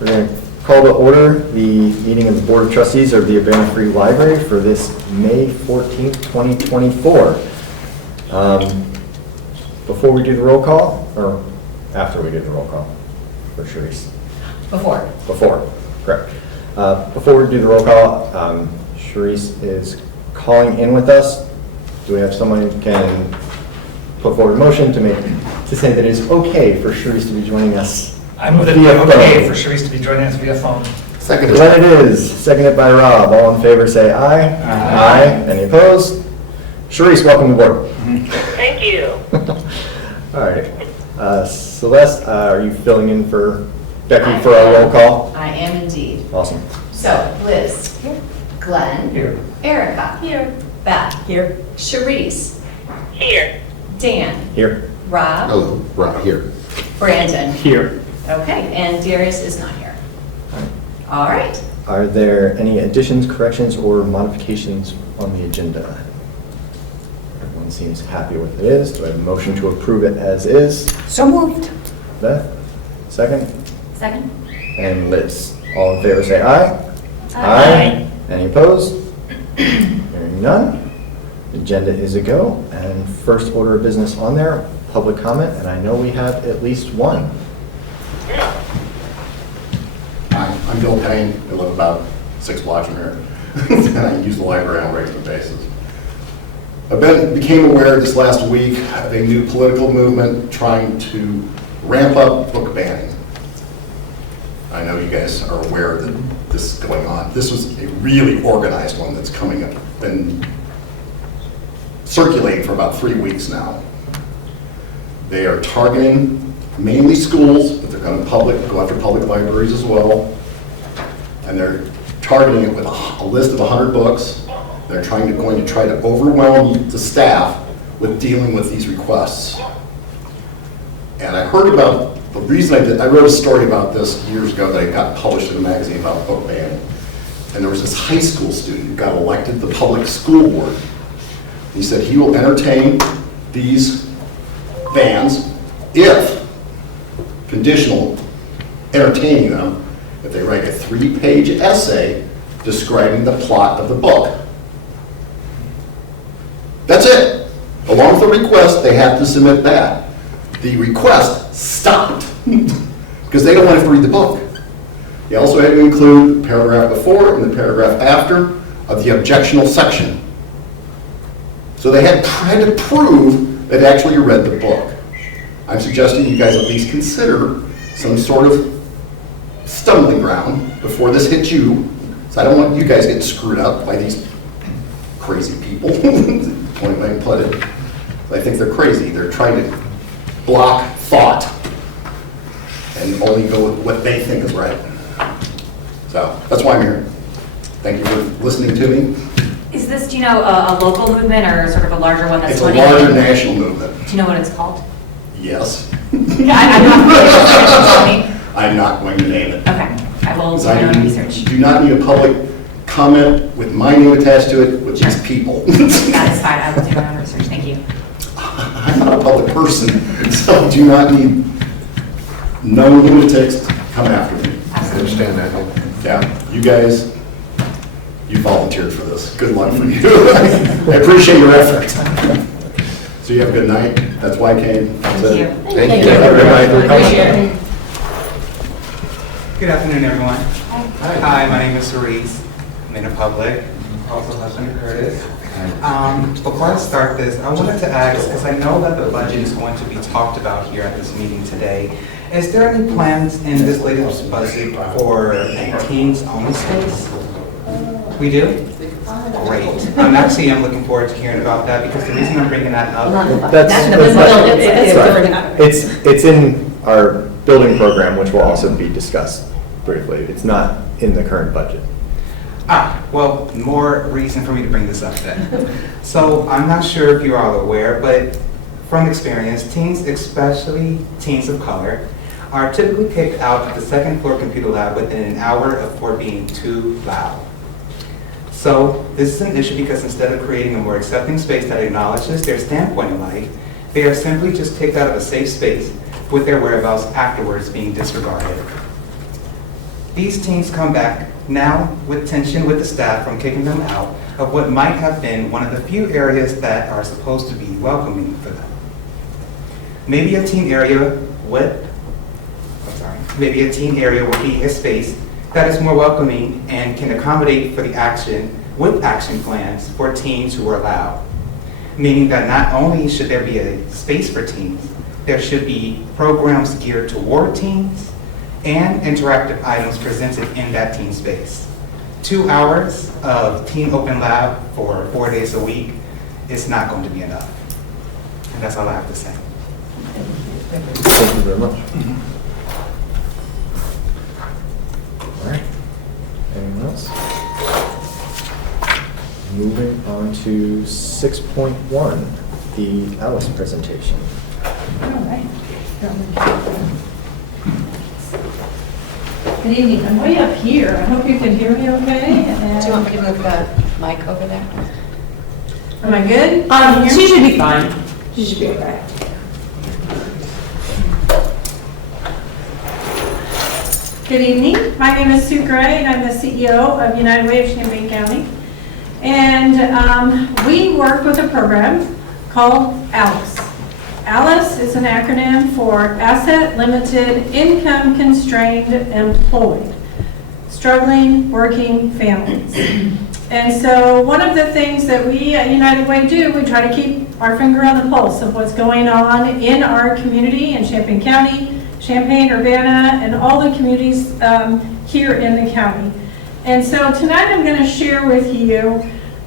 We're going to call to order the meeting of the Board of Trustees of the Urbana Free Library for this May 14th, 2024. Before we do the roll call, or after we do the roll call for Sharice? Before, correct. Before we do the roll call, Sharice is calling in with us. Do we have someone who can put forward a motion to say that it's okay for Sharice to be joining us? I move that via it's okay phone? for Sharice to be joining us via phone. Seconded. That it is. Seconded by Rob. All in favor say aye. Aye. Any opposed? Sharice, welcome aboard. Thank you. All right. Celeste, are you filling in for Becky for our roll call? I am indeed. Awesome. So, Liz. Here. Glenn. Here. Erica. Here. Beth. Here. Sharice. Here. Dan. Here. Rob. Hello, Rob here. Brandon. Here. Okay, and Darius is not here. All right. Are there any additions, corrections, or modifications on the agenda? Everyone seems happy with it is. Do I have a motion to approve it as is? So moved. Beth? Second? Second. And Liz? All in favor say aye. Aye. Any opposed? Hearing none. Agenda is a go. And first order of business on there, public comment, and I know we have at least one. Hi, I'm Bill Payne. I live about 6 blocks from here. And I use the library on a regular basis. I became aware this last week of a new political movement trying to ramp up book banning. I know you guys are aware that this is going on. This was a really organized one that's coming up, been circulating for about 3 weeks now. They are targeting mainly schools, but they're going to go after public libraries as well. And they're targeting it with a list of 100 books. They're going to try to overwhelm the staff with dealing with these requests. And I heard about, the reason I wrote a story about this years ago that I got published in a magazine about book banning. And there was this high school student who got elected to the public school board. He said he will entertain these bans if, conditional, entertaining them, if they write a 3-page essay describing the plot of the book. That's it. Along with the request, they have to submit that. The request stopped because they don't want to have to read the book. They also had to include the paragraph before and the paragraph after of the objectional section. So they had to prove that actually you read the book. I'm suggesting you guys at least consider some sort of stumbling ground before this hits you. So I don't want you guys getting screwed up by these crazy people. Point blank put it. I think they're crazy. They're trying to block thought and only go with what they think is right. So that's why I'm here. Thank you for listening to me. Is this, do you know, a local movement or sort of a larger one that's It's a running? larger national movement. Do you know what it's called? Yes. I'm not familiar. I'm not going to name it. Okay, I will do I my own research. do not need a public comment with my name attached to it, with these people. That is fine, I will do my own research, thank you. I'm not a public person, so do not need no lunatics to come after me. Absolutely. I understand that. Yeah, you guys, you volunteered for this. Good luck for you. I appreciate your effort. So you have a good night. That's why I came. That's Thank it. you. Thank you everybody for coming. Appreciate it. Good afternoon, everyone. Hi, my name is Cerise. I'm in the public, also husband to Curtis. Before I start this, I wanted to ask, because I know that the budget is going to be talked about here at this meeting today. Is there any plans in this latest budget for a teens only space? We do? Great. I'm looking forward to hearing about that, because the reason I'm bringing that up. It's in our building program, which will also be discussed briefly. It's not in the current budget. Well, more reason for me to bring this up then. So I'm not sure if you're all aware, but from experience, teens, especially teens of color, are typically kicked out of the second floor computer lab within an hour for being too loud. So this is an issue because instead of creating a more accepting space that acknowledges their standpoint in life, they are simply just kicked out of a safe space with their whereabouts afterwards being disregarded. These teens come back now with tension with the staff from kicking them out of what might have been one of the few areas that are supposed to be welcoming for them. Maybe a teen area would be a space that is more welcoming and can accommodate for the action with action plans for teens who are allowed. Meaning that not only should there be a space for teens, there should be programs geared toward teens and interactive items presented in that teen space. 2 hours of teen open lab for 4 days a week is not going to be enough. And that's all I have to say. Thank you very much. All right. Anyone else? Moving on to 6.1, the Alice presentation. All right. Good evening. I'm way up here. I hope you can hear me okay. Do you want me to move the mic over there? Am I good? She should be fine. She should be okay. Good evening. My name is Sue Gray, and I'm the CEO of United Way of Champaign County. And we work with a program called ALICE. ALICE is an acronym for Asset Limited Income Constrained Employed, Struggling Working Families. And so one of the things that we at United Way do, we try to keep our finger on the pulse of what's going on in our community in Champaign County, Champaign, Urbana, and all the communities here in the county. And so tonight I'm going to share with you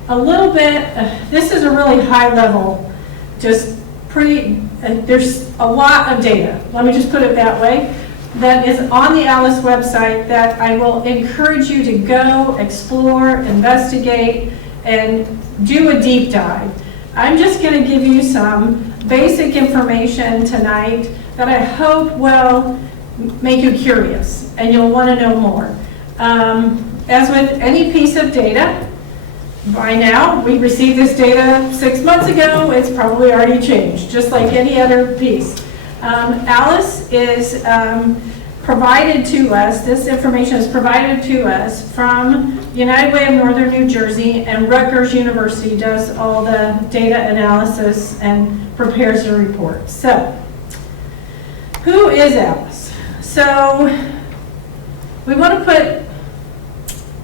a little bit, this is a really high level, just there's a lot of data, let me just put it that way, that is on the ALICE website that I will encourage you to go, explore, investigate, and do a deep dive. I'm just going to give you some basic information tonight that I hope will make you curious and you'll want to know more. As with any piece of data, by now, we received this data 6 months ago, it's probably already changed, just like any other piece. ALICE is provided to us, this information is provided to us from United Way of Northern New Jersey, and Rutgers University does all the data analysis and prepares the report. So, who is ALICE? So, we want to put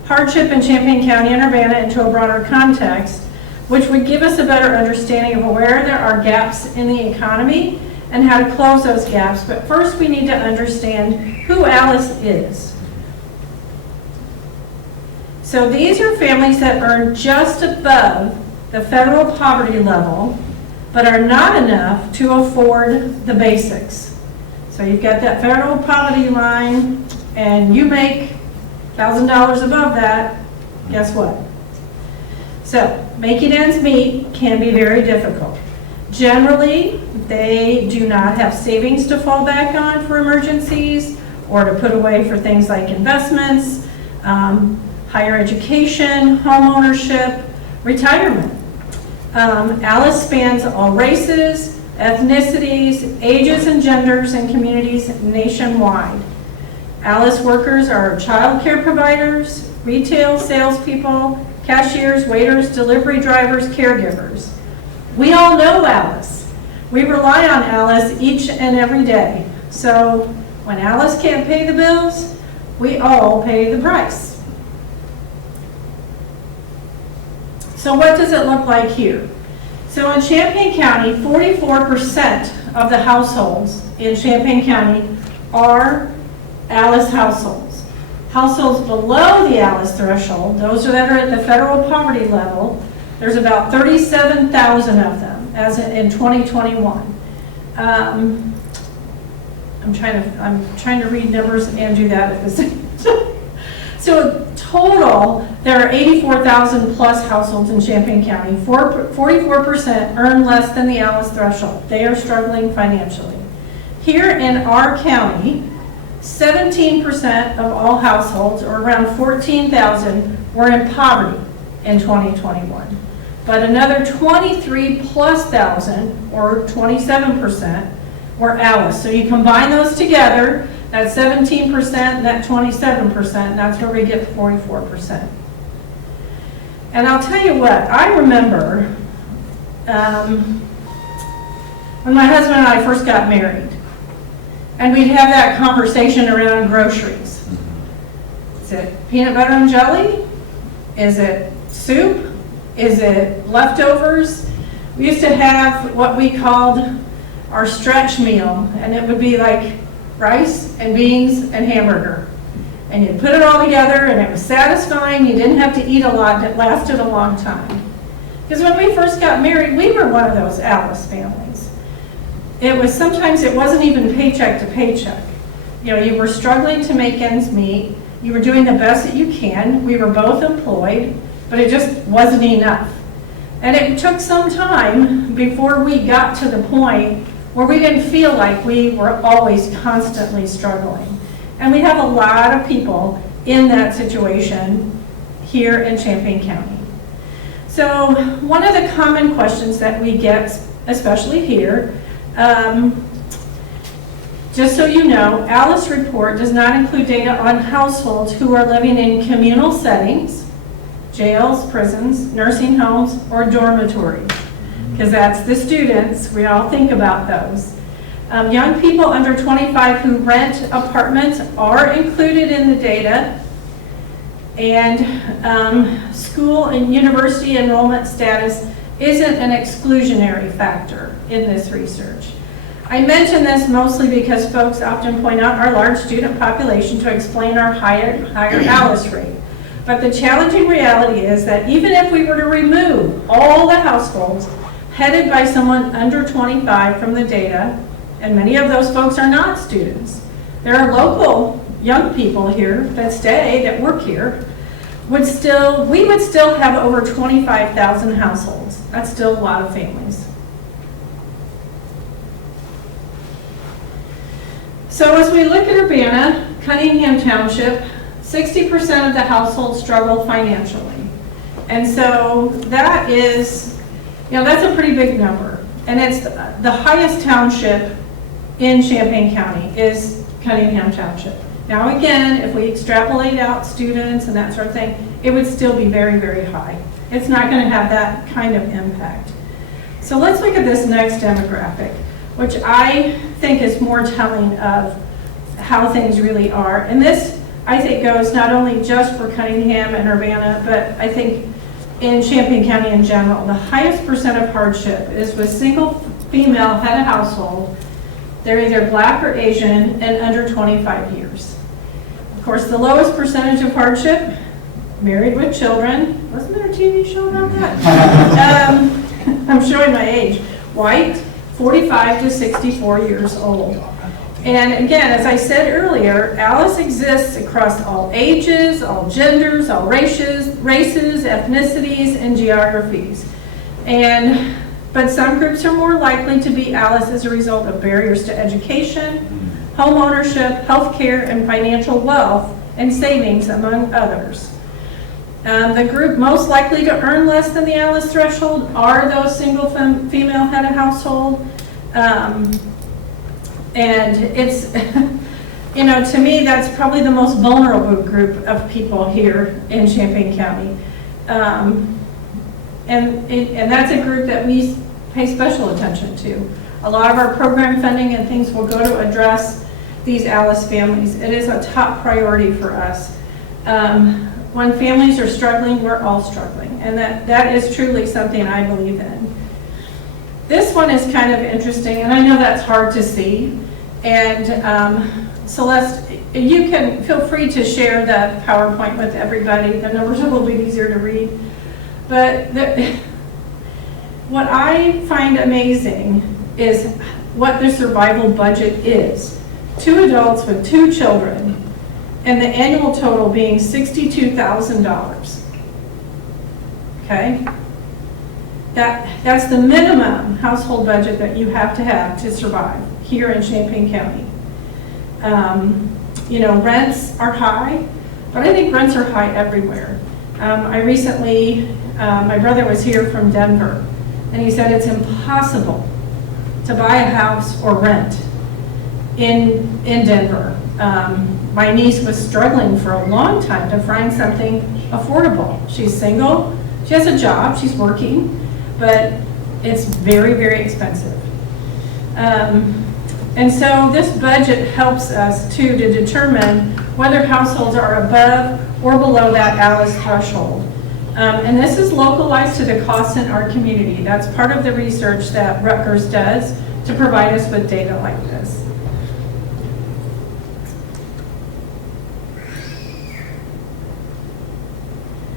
hardship in Champaign County and Urbana into a broader context, which would give us a better understanding of where there are gaps in the economy and how to close those gaps. But first we need to understand who ALICE is. So these are families that earn just above the federal poverty level, but are not enough to afford the basics. So you've got that federal poverty line, and you make $1,000 above that, guess what? So, making ends meet can be very difficult. Generally, they do not have savings to fall back on for emergencies or to put away for things like investments, higher education, home ownership, retirement. ALICE spans all races, ethnicities, ages, and genders and communities nationwide. ALICE workers are child care providers, retail salespeople, cashiers, waiters, delivery drivers, caregivers. We all know ALICE. We rely on ALICE each and every day. So when ALICE can't pay the bills, we all pay the price. So what does it look like here? So in Champaign County, 44% of the households in Champaign County are ALICE households. Households below the ALICE threshold, those that are at the federal poverty level, there's about 37,000 of them as in 2021. I'm trying to read numbers and do that at the same time. So total, there are 84,000 plus households in Champaign County. 44% earn less than the ALICE threshold. They are struggling financially. Here in our county, 17% of all households, or around 14,000, were in poverty in 2021. But another 23 plus thousand, or 27%, were ALICE. So you combine those together, That 17%, that 27%, that's where we get the 44%. And I'll tell you what, I remember when my husband and I first got married, and we'd have that conversation around groceries. Is it peanut butter and jelly? Is it soup? Is it leftovers? We used to have what we called our stretch meal, and it would be like rice and beans and hamburger. And you'd put it all together, and it was satisfying. You didn't have to eat a lot, and it lasted a long time. Because when we first got married, we were one of those Alice families. Sometimes it wasn't even paycheck to paycheck. You know, you were struggling to make ends meet. You were doing the best that you can. We were both employed, but it just wasn't enough. And it took some time before we got to the point where we didn't feel like we were always constantly struggling. And we have a lot of people in that situation here in Champaign County. So one of the common questions that we get, especially here, just so you know, Alice report does not include data on households who are living in communal settings, jails, prisons, nursing homes, or dormitories, because that's the students. We all think about those. Young people under 25 who rent apartments are included in the data, and school and university enrollment status isn't an exclusionary factor in this research. I mention this mostly because folks often point out our large student population to explain our higher Alice rate. But the challenging reality is that even if we were to remove all the households headed by someone under 25 from the data, and many of those folks are not students, there are local young people here that stay, that work here, we would still have over 25,000 households. That's still a lot of families. So as we look at Urbana, Cunningham Township, 60% of the households struggle financially. And so that is, that's a pretty big number. And it's the highest township in Champaign County is Cunningham Township. Now again, if we extrapolate out students and that sort of thing, it would still be very, very high. It's not going to have that kind of impact. So let's look at this next demographic, which I think is more telling of how things really are. And this, I think, goes not only just for Cunningham and Urbana, but I think in Champaign County in general. The highest percent of hardship is with single female head of household. They're either Black or Asian and under 25 years. Of course, the lowest percentage of hardship, married with children. Wasn't there a TV show about that? I'm showing my age. White, 45 to 64 years old. And again, as I said earlier, Alice exists across all ages, all genders, all races, ethnicities, and geographies. But some groups are more likely to be Alice as a result of barriers to education, home ownership, healthcare, and financial wealth and savings, among others. The group most likely to earn less than the Alice threshold are those single female head of household. And it's, to me, that's probably the most vulnerable group of people here in Champaign County. And that's a group that we pay special attention to. A lot of our program funding and things will go to address these Alice families. It is a top priority for us. When families are struggling, we're all struggling. And that is truly something I believe in. This one is kind of interesting, and I know that's hard to see. And Celeste, you can feel free to share the PowerPoint with everybody. The numbers will be easier to read. But what I find amazing is what the survival budget is. 2 adults with 2 children, and the annual total being $62,000. Okay? That's the minimum household budget that you have to survive here in Champaign County. Rents are high, but I think rents are high everywhere. I recently, my brother was here from Denver, and he said it's impossible to buy a house or rent in Denver. My niece was struggling for a long time to find something affordable. She's single, she has a job, she's working, but it's very, very expensive. And so this budget helps us to determine whether households are above or below that ALICE threshold. And this is localized to the costs in our community. That's part of the research that Rutgers does to provide us with data like this.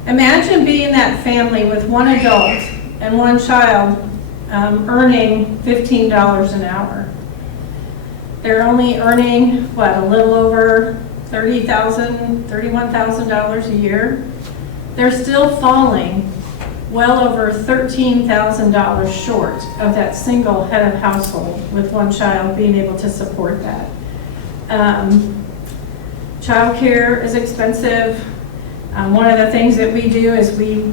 Imagine being that family with one adult and one child earning $15 an hour. They're only earning, what, a little over $30,000, $31,000 a year. They're still falling well over $13,000 short of that single head of household with one child being able to support that. Childcare is expensive. One of the things that we do is we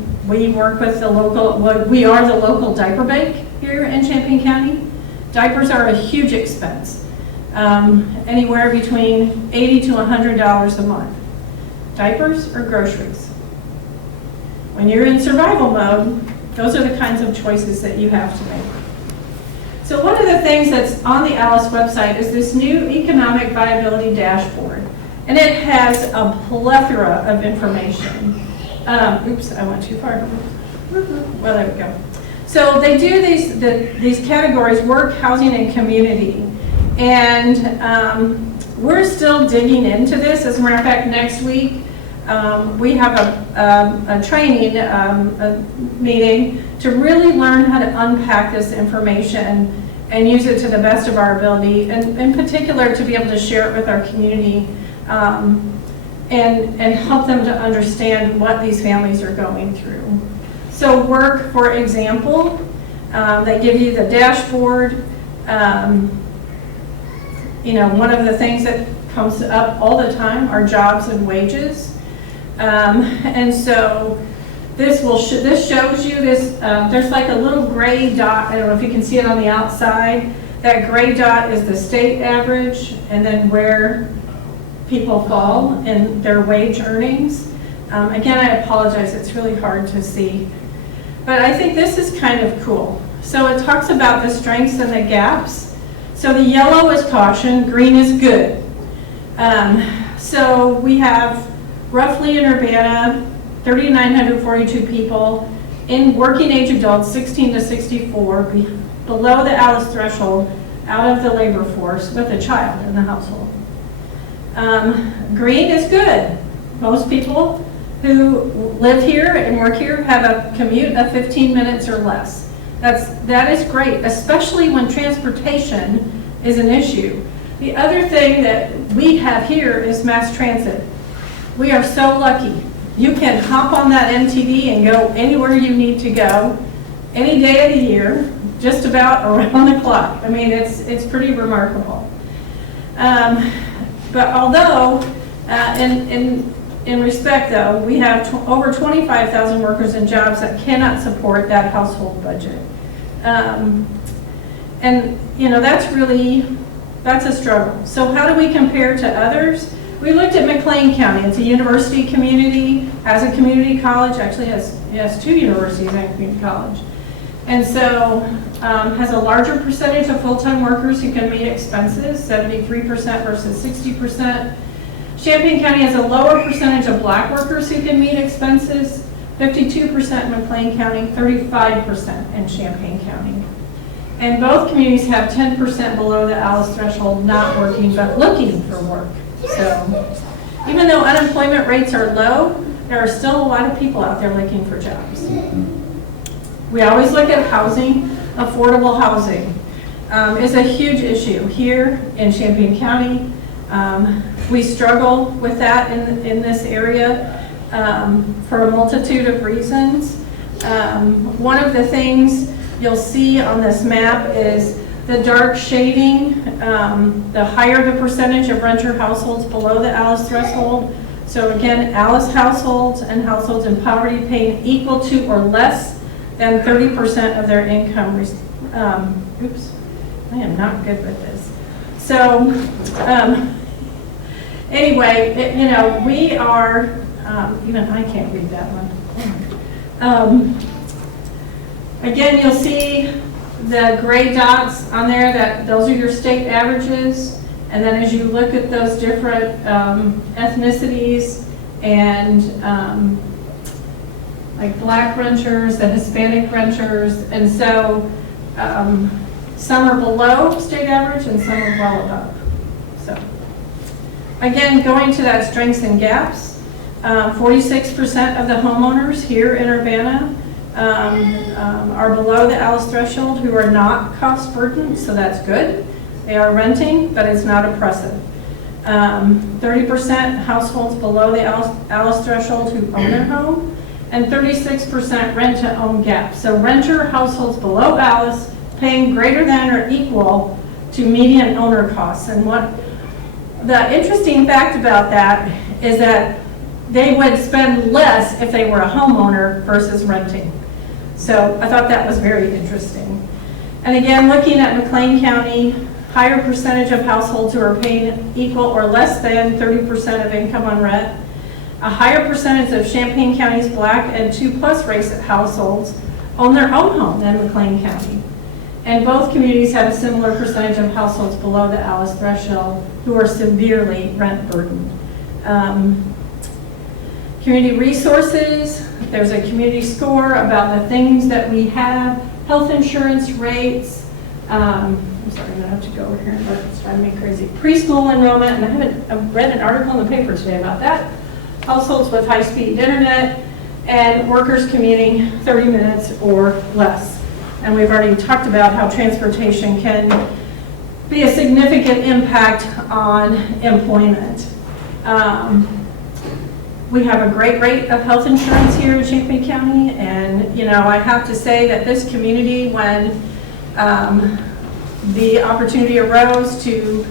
work with the local, we are the local diaper bank here in Champaign County. Diapers are a huge expense, anywhere between $80 to $100 a month. Diapers or groceries? When you're in survival mode, those are the kinds of choices that you have to make. So one of the things that's on the ALICE website is this new economic viability dashboard. And it has a plethora of information. Oops, I went too far. Well, there we go. So they do these categories: work, housing, and community. And we're still digging into this. As a matter of fact, next week we have a training a meeting to really learn how to unpack this information and use it to the best of our ability, and in particular to be able to share it with our community. And help them to understand what these families are going through. So work, for example, they give you the dashboard. One of the things that comes up all the time are jobs and wages. And so this shows you this, there's like a little gray dot, I don't know if you can see it on the outside. That gray dot is the state average, and then where people fall in their wage earnings. Again, I apologize, it's really hard to see. But I think this is kind of cool. So it talks about the strengths and the gaps. So the yellow is caution, green is good. So we have roughly in Urbana, 3,942 people in working age adults, 16 to 64, below the ALICE threshold, out of the labor force with a child in the household. Green is good. Most people who live here and work here have a commute of 15 minutes or less. That is great, especially when transportation is an issue. The other thing that we have here is mass transit. We are so lucky. You can hop on that MTV and go anywhere you need to go, any day of the year, just about around the clock. I mean, it's pretty remarkable. But although, in respect though, we have over 25,000 workers in jobs that cannot support that household budget. And that's a struggle. So how do we compare to others? We looked at McLean County. It's a university community, has a community college, actually has 2 universities and a community college. And so has a larger percentage of full-time workers who can meet expenses, 73% versus 60%. Champaign County has a lower percentage of black workers who can meet expenses, 52% in McLean County, 35% in Champaign County. And both communities have 10% below the ALICE threshold, not working but looking for work. So even though unemployment rates are low, there are still a lot of people out there looking for jobs. We always look at housing. Affordable housing is a huge issue here in Champaign County. We struggle with that in this area for a multitude of reasons. One of the things you'll see on this map is the dark shading. The higher the percentage of renter households below the ALICE threshold. So again, ALICE households and households in poverty paying equal to or less than 30% of their income. Oops, I am not good with this. So Anyway, we are, even I can't read that one. Again, you'll see the gray dots on there, that those are your state averages. And then as you look at those different ethnicities and like black renters, the Hispanic renters, and so some are below state average and some are well above. So again, going to that strengths and gaps, 46% of the homeowners here in Urbana are below the ALICE threshold who are not cost burdened, so that's good. They are renting, but it's not oppressive. 30% households below the ALICE threshold who own their home, and 36% rent-to-own gap. So renter households below ALICE paying greater than or equal to median owner costs. And what the interesting fact about that is that they would spend less if they were a homeowner versus renting. So I thought that was very interesting. And again, looking at McLean County, higher percentage of households who are paying equal or less than 30% of income on rent, a higher percentage of Champaign County's Black and 2+ race households own their own home than McLean County. And both communities have a similar percentage of households below the ALICE threshold who are severely rent burdened. Community resources, there's a community score about the things that we have, health insurance rates, I'm sorry, I'm gonna have to go over here and look, it's driving me crazy. Preschool enrollment, and I've read an article in the paper today about that. Households with high-speed internet, and workers commuting 30 minutes or less. And we've already talked about how transportation can be a significant impact on employment. We have a great rate of health insurance here in Champaign County, and I have to say that this community, when the opportunity arose to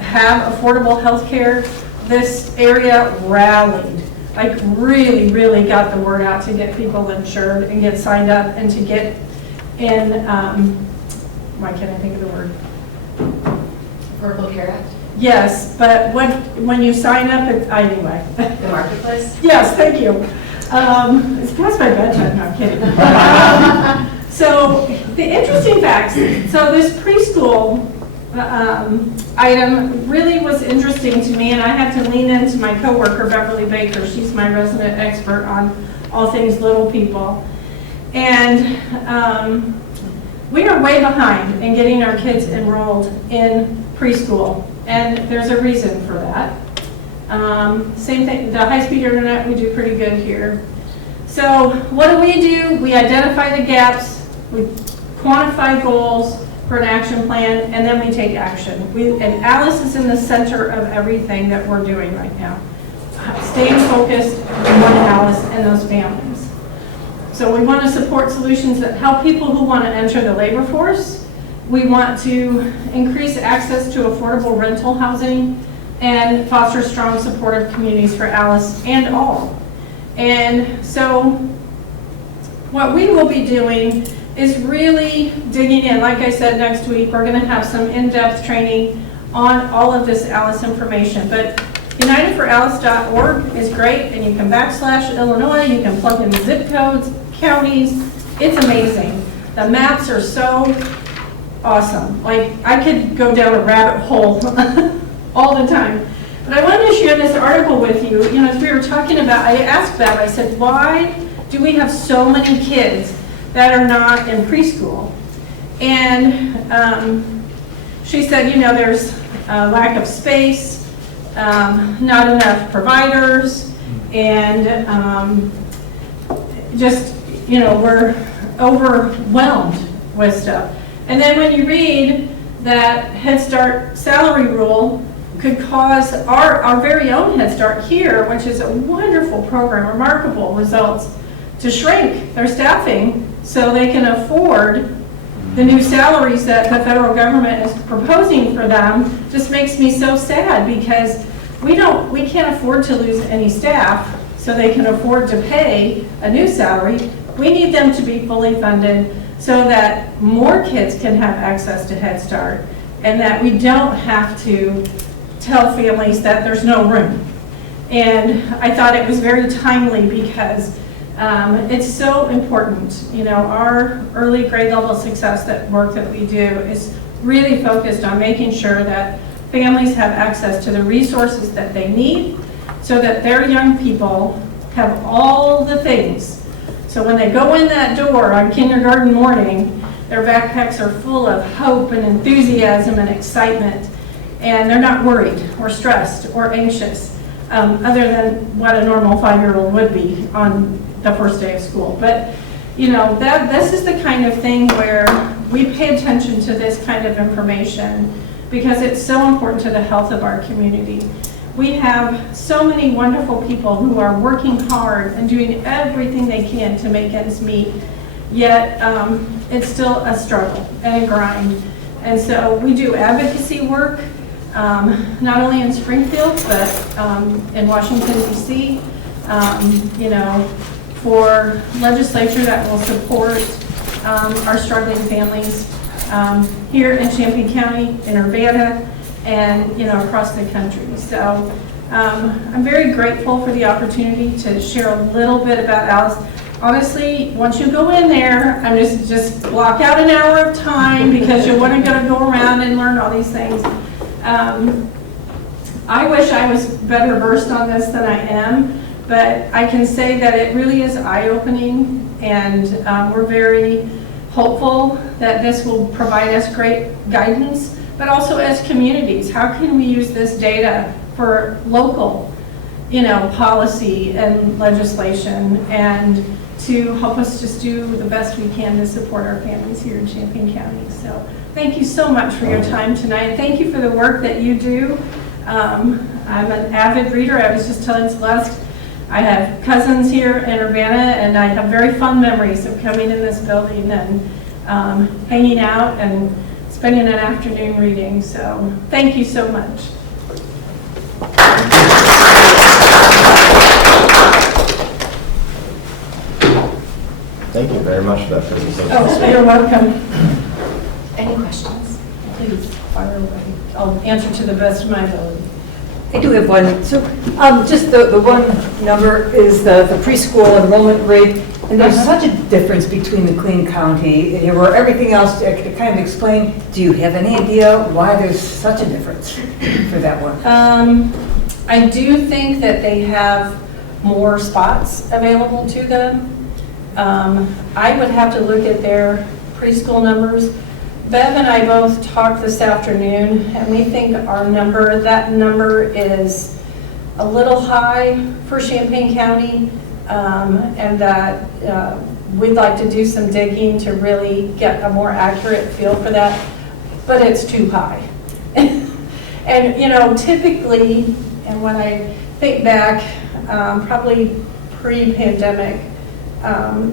have affordable health care, this area rallied, like really, really got the word out to get people insured and get signed up and to get in, why can't I think of the word? Affordable Care Act, Yes, but when you sign up, anyway. the marketplace. Yes, thank you. It's past my bedtime, no, I'm kidding. So the interesting facts, so this preschool item really was interesting to me, and I had to lean into my coworker, Beverly Baker. She's my resident expert on all things little people. And we are way behind in getting our kids enrolled in preschool, and there's a reason for that. Same thing, the high-speed internet, we do pretty good here. So what do? We identify the gaps, we quantify goals for an action plan, and then we take action. And ALICE is in the center of everything that we're doing right now. Staying focused on ALICE and those families. So we want to support solutions that help people who want to enter the labor force. We want to increase access to affordable rental housing and foster strong supportive communities for ALICE and all. And so what we will be doing is really digging in. Like I said, next week we're going to have some in-depth training on all of this ALICE information. But unitedforalice.org is great, and you can / Illinois, you can plug in zip codes, counties. It's amazing. The maps are so awesome. Like, I could go down a rabbit hole all the time. But I wanted to share this article with you. As we were talking about, I asked Bev, I said, why do we have so many kids that are not in preschool? And she said, there's a lack of space, not enough providers, and just, we're overwhelmed with stuff. And then when you read that Head Start salary rule could cause our very own Head Start here, which is a wonderful program, remarkable results, to shrink their staffing so they can afford the new salaries that the federal government is proposing for them, just makes me so sad, because we can't afford to lose any staff so they can afford to pay a new salary. We need them to be fully funded so that more kids can have access to Head Start, and that we don't have to tell families that there's no room. And I thought it was very timely because it's so important. You know, our early grade level success work that we do is really focused on making sure that families have access to the resources that they need so that their young people have all the things. So when they go in that door on kindergarten morning, their backpacks are full of hope and enthusiasm and excitement, and they're not worried or stressed or anxious, other than what a normal 5-year-old would be on the first day of school. But you know, this is the kind of thing where we pay attention to this kind of information because it's so important to the health of our community. We have so many wonderful people who are working hard and doing everything they can to make ends meet, yet it's still a struggle and a grind. And so we do advocacy work, not only in Springfield, but in Washington, D.C., you know, for legislature that will support our struggling families here in Champaign County, in Urbana, and you know, across the country. So I'm very grateful for the opportunity to share a little bit about Alice. Honestly, once you go in there, I'm just block out an hour of time because you want to go around and learn all these things. I wish I was better versed on this than I am, but I can say that it really is eye-opening, and we're very hopeful that this will provide us great guidance, but also as communities, how can we use this data for local, you know, policy and legislation, and to help us just do the best we can to support our families here in Champaign County. So thank you so much for your time tonight. Thank you for the work that you do. I'm an avid reader. I was just telling Celeste, I have cousins here in Urbana, and I have very fond memories of coming in this building and hanging out and spending an afternoon reading. So thank you so much. Thank you very much for that presentation. Oh, you're welcome. Any questions? Please fire away. I'll answer to the best of my ability. I do have one. So just the one number is the preschool enrollment rate. And there's such a difference between the Clean County, where everything else, to kind of explain, do you have any idea why there's such a difference for that one? I do think that they have more spots available to them. I would have to look at their preschool numbers. Bev and I both talked this afternoon, and we think that number is a little high for Champaign County, and that we'd like to do some digging to really get a more accurate feel for that, but it's too high. And you know, typically, and when I think back, probably pre-pandemic,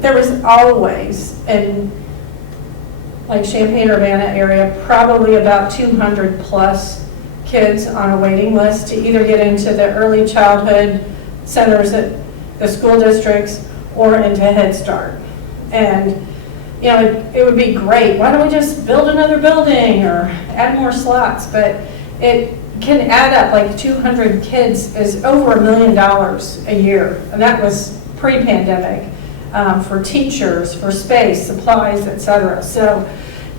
there was always, in like Champaign-Urbana area, probably about 200 plus kids on a waiting list to either get into the early childhood centers at the school districts or into Head Start. And you know, it would be great. Why don't we just build another building or add more slots? But it can add up. Like 200 kids is over $1 million a year, and that was pre-pandemic. For teachers, for space, supplies, etc. So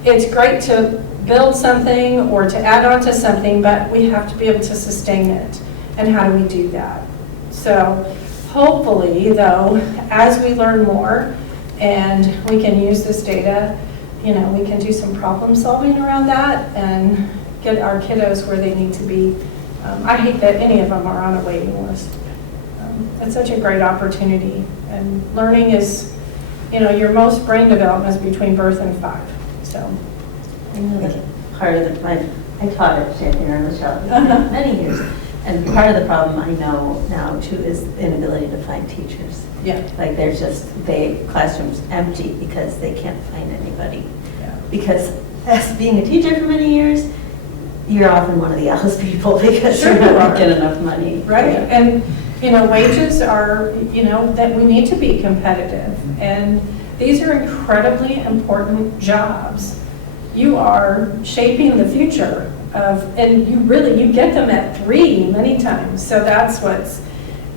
it's great to build something or to add on to something, but we have to be able to sustain it. And how do we do that? So hopefully, though, as we learn more and we can use this data, you know, we can do some problem solving around that and get our kiddos where they need to be. I hate that any of them are on a waiting list. It's such a great opportunity, and learning is, you know, your most brain development is between birth and 5. So, I know that part of the plan, I taught at Champaign Urbana for many years, and part of the problem I know now too is inability to find teachers. yeah. Like there's just, classrooms empty because they can't find anybody. Yeah. Because as being a teacher for many years, you're often one of the Alice people because Sure you're you not are. getting enough money. Right, Yeah. and you know, wages are, you know, that we need to be competitive, and these are incredibly important jobs. You are shaping the future and you get them at 3 many times. So that's what's,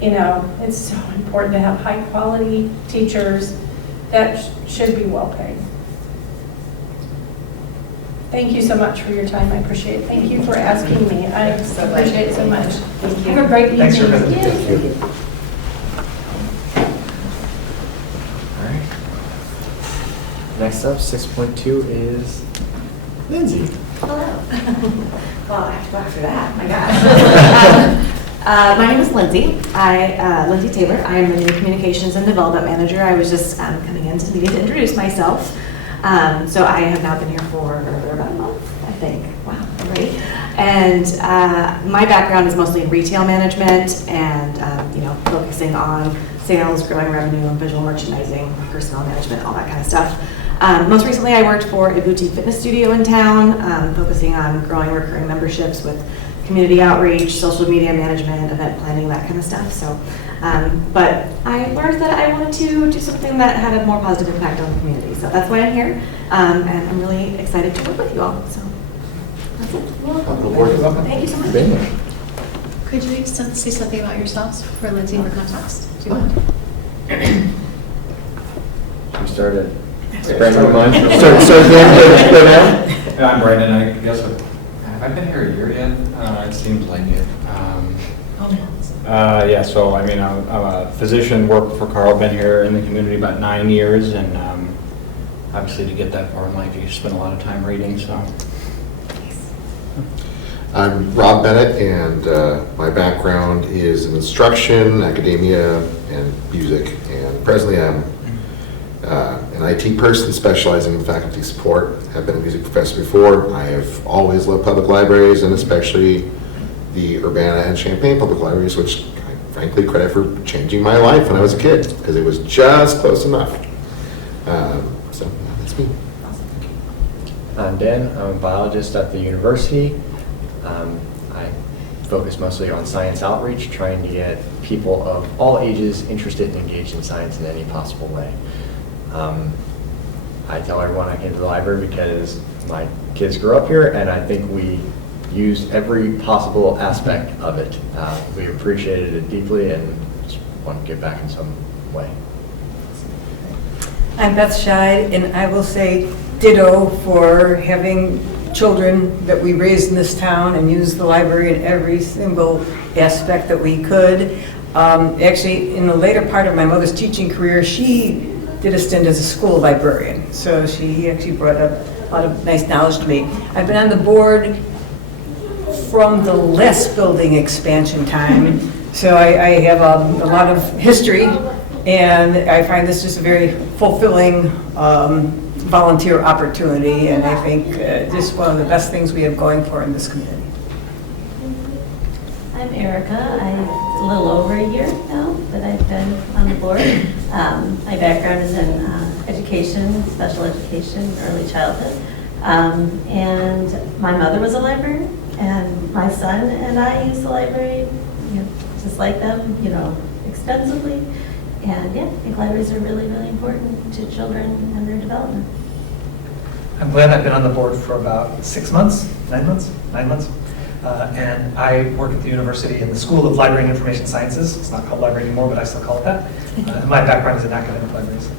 it's so important to have high quality teachers that should be well paid. Thank you so much for your time. I appreciate it. Thank you for asking me. I appreciate it so much. Have a great evening. Thanks for visiting. Yes. All right. Next up, 6.2 is Lindsay. Hello. Well, I have to go after that, my gosh. My name is Lindsay. Lindsay Taylor. I am the new Communications and Development Manager. I was just coming in to need to introduce myself. So I have now been here for about a month, I think. Wow, already. And my background is mostly in retail management and, focusing on sales, growing revenue, and visual merchandising, personnel management, all that kind of stuff. Most recently, I worked for a boutique fitness studio in town, focusing on growing recurring memberships with community outreach, social media management, event planning, that kind of stuff. So, but I learned that I wanted to do something that had a more positive impact on the community. So that's why I'm here, and I'm really excited to work with you all. So that's it. Welcome. Thank you so much. Been there. Could you say something about yourselves for Lindsay for context? Do you mind? We started. Brandon, mind? Start again. Go down. Yeah, I'm Brandon. I guess have I been here a year yet? It seems like it. Yeah, so I mean, I'm a physician, worked for Carl, been here in the community about 9 years, and obviously to get that far in life, you spend a lot of time reading, so. I'm Rob Bennett, and my background is in instruction, academia, and music. And presently I'm an IT person specializing in faculty support. I've been a music professor before. I have always loved public libraries, and especially the Urbana and Champaign public libraries, which I frankly credit for changing my life when I was a kid, because it was just close enough. So that's me. I'm Dan. I'm a biologist at the university. I focus mostly on science outreach, trying to get people of all ages interested and engaged in science in any possible way. I tell everyone I came to the library because my kids grew up here, and I think we used every possible aspect of it. We appreciated it deeply and just want to give back in some way. I'm Beth Scheid, and I will say ditto for having children that we raised in this town and used the library in every single aspect that we could. Actually, in the later part of my mother's teaching career, she did a stint as a school librarian, so she actually brought a lot of nice knowledge to me. I've been on the board from the Les building expansion time, so I have a lot of history, and I find this just a very fulfilling volunteer opportunity, and I think just one of the best things we have going for in this community. I'm Erica. I'm a little over a year now that I've been on the board. My background is in education, special education, early childhood. And my mother was a librarian, and my son and I use the library, just like them, extensively. And yeah, I think libraries are really, really important to children and their development. I'm glad I've been on the board for about 9 months. And I work at the university in the School of Library and Information Sciences. It's not called library anymore, but I still call it that. My background is in academic libraries.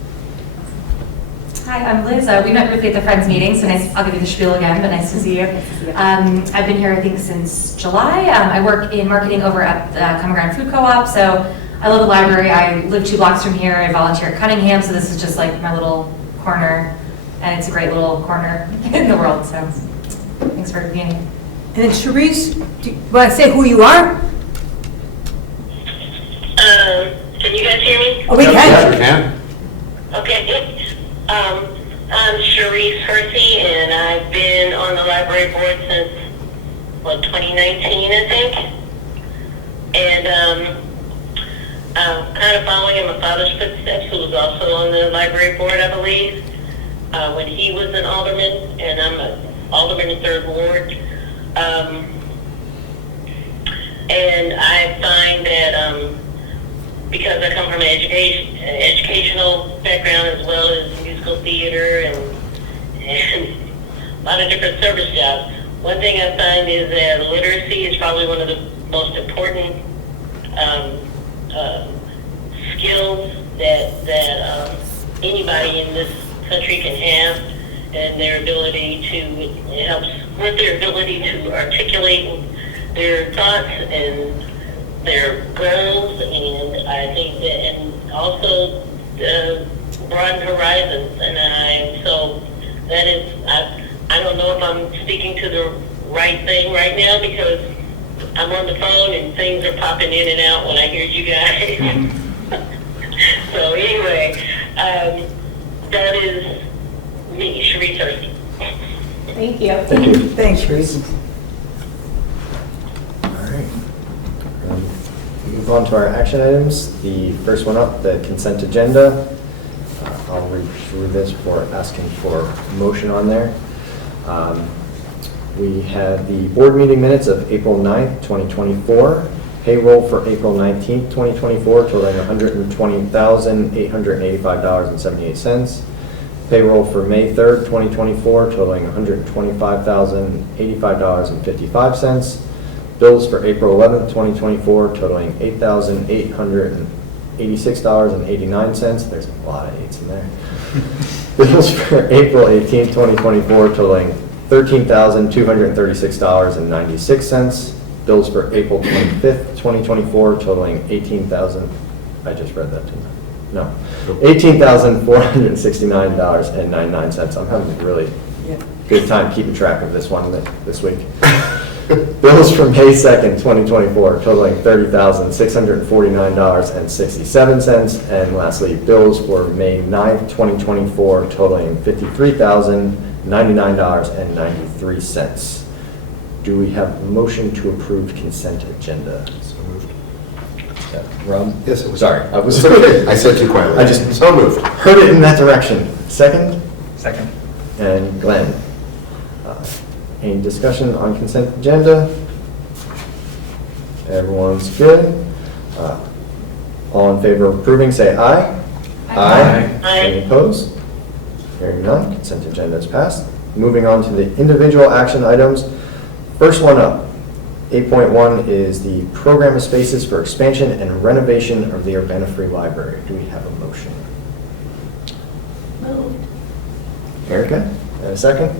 Hi, I'm Liz. We met briefly at the Friends meeting, so nice. I'll give you the spiel again, but nice to see you. I've been here, I think, since July. I work in marketing over at the Common Ground Food Co-op, so I love the library. I live 2 blocks from here. I volunteer at Cunningham, so this is just like my little corner, and it's a great little corner in the world, so thanks for being here. And then Cherise, do you want to say who you are? Can you guys hear me? Oh, we can. Yes, we can. Okay. I'm Cherise Hersey, and I've been on the library board since, 2019, I think. And I'm kind of following in my father's footsteps, who was also on the library board, I believe, when he was an alderman, and I'm an alderman in 3rd Ward. And I find that because I come from an educational background as well as musical theater and a lot of different service jobs, one thing I find is that literacy is probably one of the most important skills that anybody in this country can have, and their ability to, it helps with their ability to articulate their thoughts and their goals, and I think that, and also broaden horizons, and so that is, I don't know if I'm speaking to the right thing right now, because I'm on the phone and things are popping in and out when I hear you guys. So anyway, that is me, Sharice Hurst. Thank you. Thank you. Thanks, Reese. All right. Move on to our action items. The first one up, the consent agenda. I'll read through this before asking for motion on there. We had the board meeting minutes of April 9th, 2024. Payroll for April 19th, 2024, totaling $120,885.78. Payroll for May 3rd, 2024, totaling $125,085.55. Bills for April 11th, 2024, totaling $8,886.89. There's a lot of eights in there. Bills for April 18th, 2024, totaling $13,236.96. Bills for April 25th, 2024, totaling I just read that, didn't I? No. $18,469.99. I'm having a really good time keeping track of this one this week. Bills for May 2nd, 2024, totaling $30,649.67. And lastly, bills for May 9th, 2024, totaling $53,099.93. Do we have a motion to approve consent agenda? So moved. Rob? Yes, it was. Sorry, I was. I said too quietly. I just so moved. heard it in that direction. Second? Second. And Glenn. Any discussion on consent agenda? Everyone's good. All in favor of approving, say aye. Aye. Any opposed? Hearing none, consent agenda is passed. Moving on to the individual action items. First one up, 8.1 is the program of spaces for expansion and renovation of the Urbana Free Library. Do we have a motion? Moved. Erica, and a second?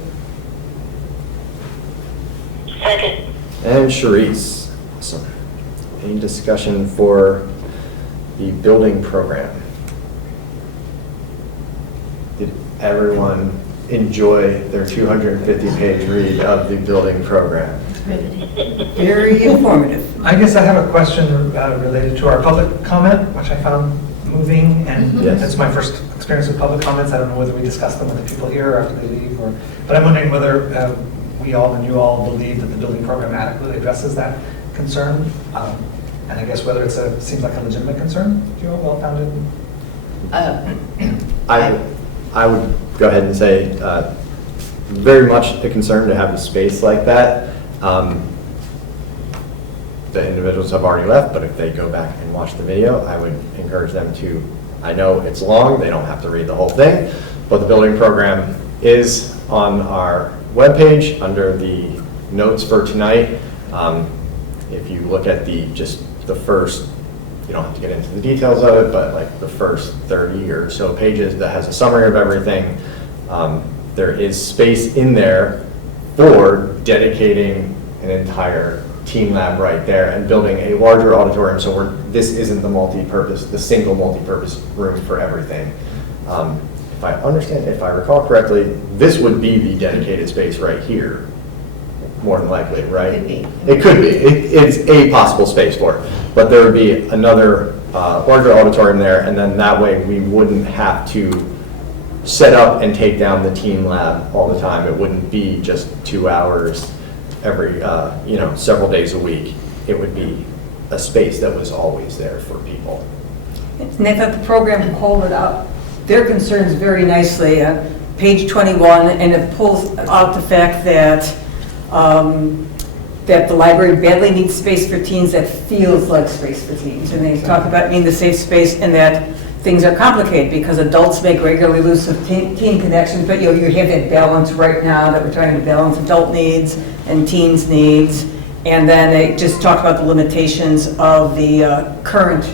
Second. And Sharice. Awesome. Any discussion for the building program? Did everyone enjoy their 250-page read of the building program? Very informative. I guess I have a question related to our public comment, which I found moving, and Yes. that's my first experience with public comments. I don't know whether we discuss them with the people here after they leave, but I'm wondering whether we all and you all believe that the building program adequately addresses that concern, and I guess whether seems like a legitimate concern. Do you all well-founded? I would go ahead and say very much a concern to have a space like that. The individuals have already left, but if they go back and watch the video, I would encourage them to, I know it's long, they don't have to read the whole thing, but the building program is on our webpage under the notes for tonight. If you look at just the first, you don't have to get into the details of it, but like the first 30 or so pages that has a summary of everything, there is space in there for dedicating an entire team lab right there and building a larger auditorium. So this isn't the single multi-purpose room for everything. If I recall correctly, this would be the dedicated space right here, more than likely, right? It could be. It's a possible space for it. But there would be another larger auditorium there, and then that way we wouldn't have to set up and take down the team lab all the time. It wouldn't be just 2 hours every, several days a week. It would be a space that was always there for people. And they thought the program called out their concerns very nicely, page 21, and it pulls out the fact that that the library badly needs space for teens that feels like space for teens. And they talk about needing the safe space and that things are complicated because adults make regularly lose some teen connections, but you have that balance right now that we're trying to balance adult needs and teens' needs. And then it just talked about the limitations of the current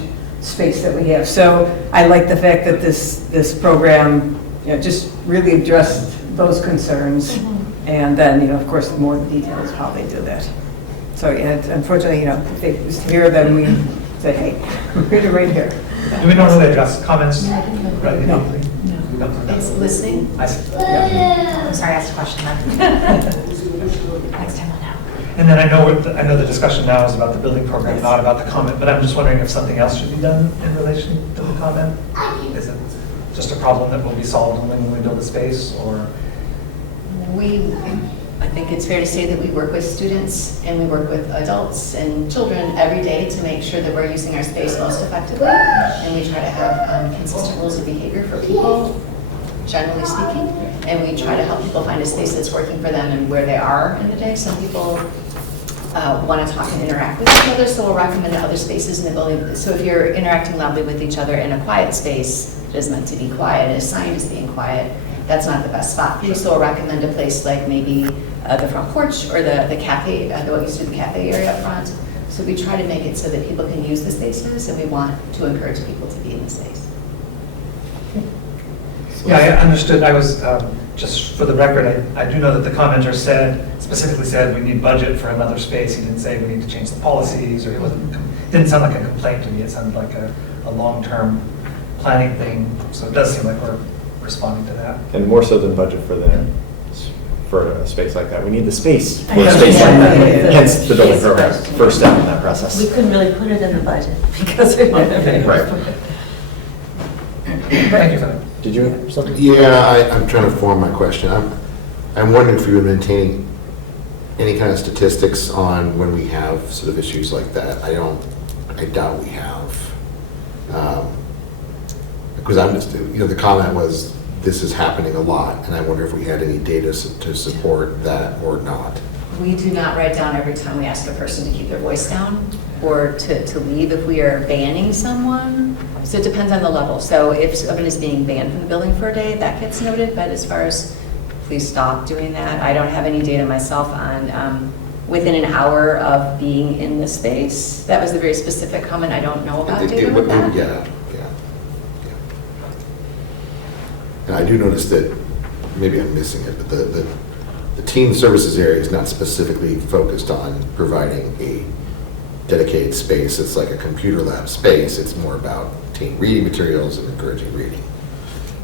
space that we have. So I like the fact that this program, just really addressed those concerns. And then, of course, the more the details of how they do that. So unfortunately, if they just hear them, we say, hey, read it right here. Do we normally address comments? Right? No. It's listening. I see. Yeah. I'm sorry, I asked a question then. Next time I'll know. And then I know the discussion now is about the building program, not about the comment, but I'm just wondering if something else should be done in relation to the comment? Is it just a problem that will be solved only when we build a space, or? I think it's fair to say that we work with students and we work with adults and children every day to make sure that we're using our space most effectively. And we try to have consistent rules of behavior for people, generally speaking. And we try to help people find a space that's working for them and where they are in the day. Some people want to talk and interact with each other, so we'll recommend other spaces in the building. So if you're interacting loudly with each other in a quiet space that is meant to be quiet, and assigned as being quiet, that's not the best spot for you. So we'll recommend a place like maybe the front porch or the cafe, what used to be the cafe area up front. So we try to make it so that people can use the spaces, and we want to encourage people to be in the space. Yeah, I understood. I was, just for the record, I do know that the commenter specifically said we need budget for another space. He didn't say we need to change the policies, or it didn't sound like a complaint to me. It sounded like a long-term planning thing. So it does seem like we're responding to that. And more so than budget for a space like that. We need the space for a space like that. Hence the building program, first step in that process. We couldn't really put it in the budget because it wasn't. Right. Thank you for that. Did you have something? Yeah, I'm trying to form my question. I'm wondering if you've been maintaining any kind of statistics on when we have sort of issues like that. I doubt we have. Because I'm just, the comment was, this is happening a lot, and I wonder if we had any data to support that or not. We do not write down every time we ask a person to keep their voice down or to leave if we are banning someone. So it depends on the level. So if someone is being banned from the building for a day, that gets noted. But as far as please stop doing that, I don't have any data myself on within an hour of being in the space. That was a very specific comment. I don't know about data with that. Yeah. And I do notice that, maybe I'm missing it, but the teen services area is not specifically focused on providing a dedicated space. It's like a computer lab space. It's more about teen reading materials and encouraging reading.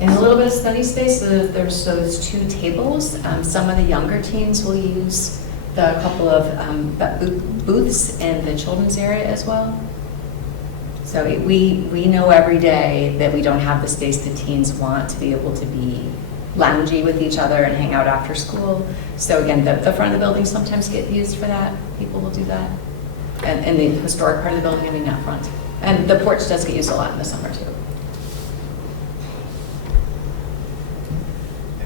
And a little bit of study space, so there's those two tables. Some of the younger teens will use the couple of booths in the children's area as well. So we know every day that we don't have the space that teens want to be able to be loungy with each other and hang out after school. So again, the front of the building sometimes get used for that. People will do that. And the historic part of the building, I mean, that front. And the porch does get used a lot in the summer too.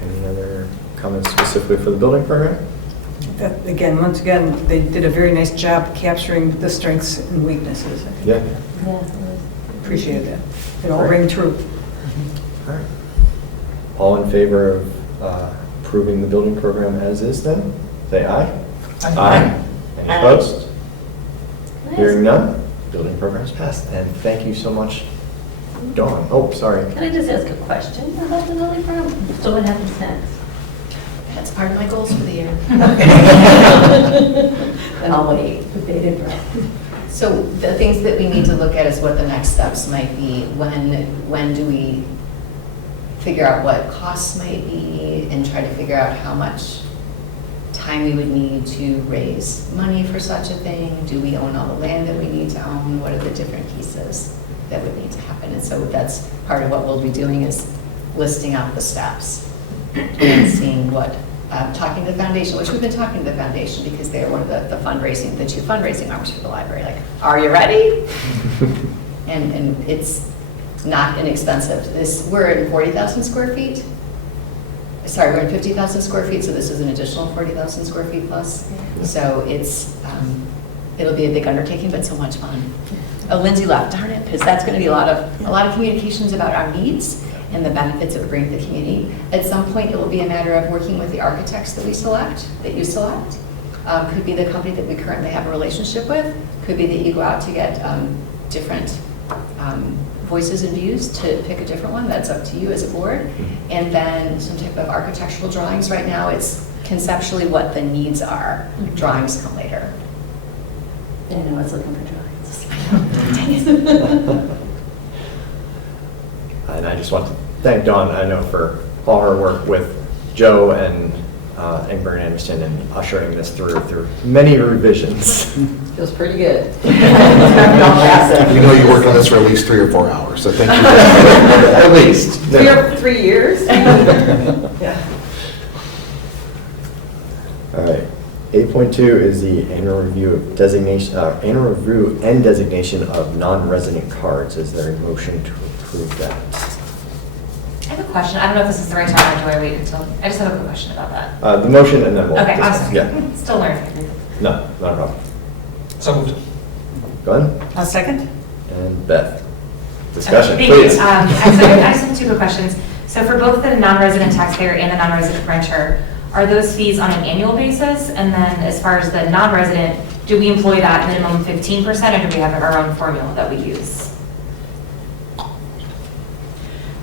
Any other comments specifically for the building program? Once again, they did a very nice job capturing the strengths and weaknesses. Yeah. Appreciate that. It all rang true. All right. All in favor of approving the building program as is then? Say aye. Aye. Any opposed? Hearing none, building program's passed. And thank you so much, Dawn. Oh, sorry. Can I just ask a question about the building program? So what happens next? That's part of my goals for the year. Then I'll wait with bated breath. So the things that we need to look at is what the next steps might be. When do we figure out what costs might be and try to figure out how much time we would need to raise money for such a thing? Do we own all the land that we need to own? What are the different pieces that would need to happen? And so that's part of what we'll be doing, is listing out the steps and seeing what, talking to the foundation, which we've been talking to the foundation because they're one of the two fundraising arms for the library. Like, are you ready? and it's not inexpensive. We're in 40,000 square feet. Sorry, we're in 50,000 square feet, so this is an additional 40,000 square feet plus. So it's, it'll be a big undertaking, but so much fun. Oh, Lindsay left, darn it, because that's going to be a lot of communications about our needs and the benefits it would bring to the community. At some point, it will be a matter of working with the architects that you select, Could be the company that we currently have a relationship with, could be that you go out to get different voices and views to pick a different one. That's up to you as a board. And then some type of architectural drawings. Right now, it's conceptually what the needs are. Drawings come later. I didn't know I was looking for drawings. And I just want to thank Dawn, I know, for all her work with Joe and Ingrid Anderson in ushering this through many revisions. Feels pretty good. You know you worked on this for at least 3 or 4 hours, so thank you. At least. 3 years? Yeah. All right. 8.2 is the annual review of designation, annual review and designation of non-resident cards. Is there a motion to approve that? I have a question. I don't know if this is the right time or do I wait until, I just have a quick question about that. The motion and then we'll Okay, discuss. awesome. Yeah. Still learning. No, not a problem. So moved. Glenn I'll second. and Beth. Discussion, Thank you. please. I just have 2 quick questions. So for both the non-resident taxpayer and the non-resident renter, are those fees on an annual basis? And then as far as the non-resident, do we employ that minimum 15% or do we have our own formula that we use?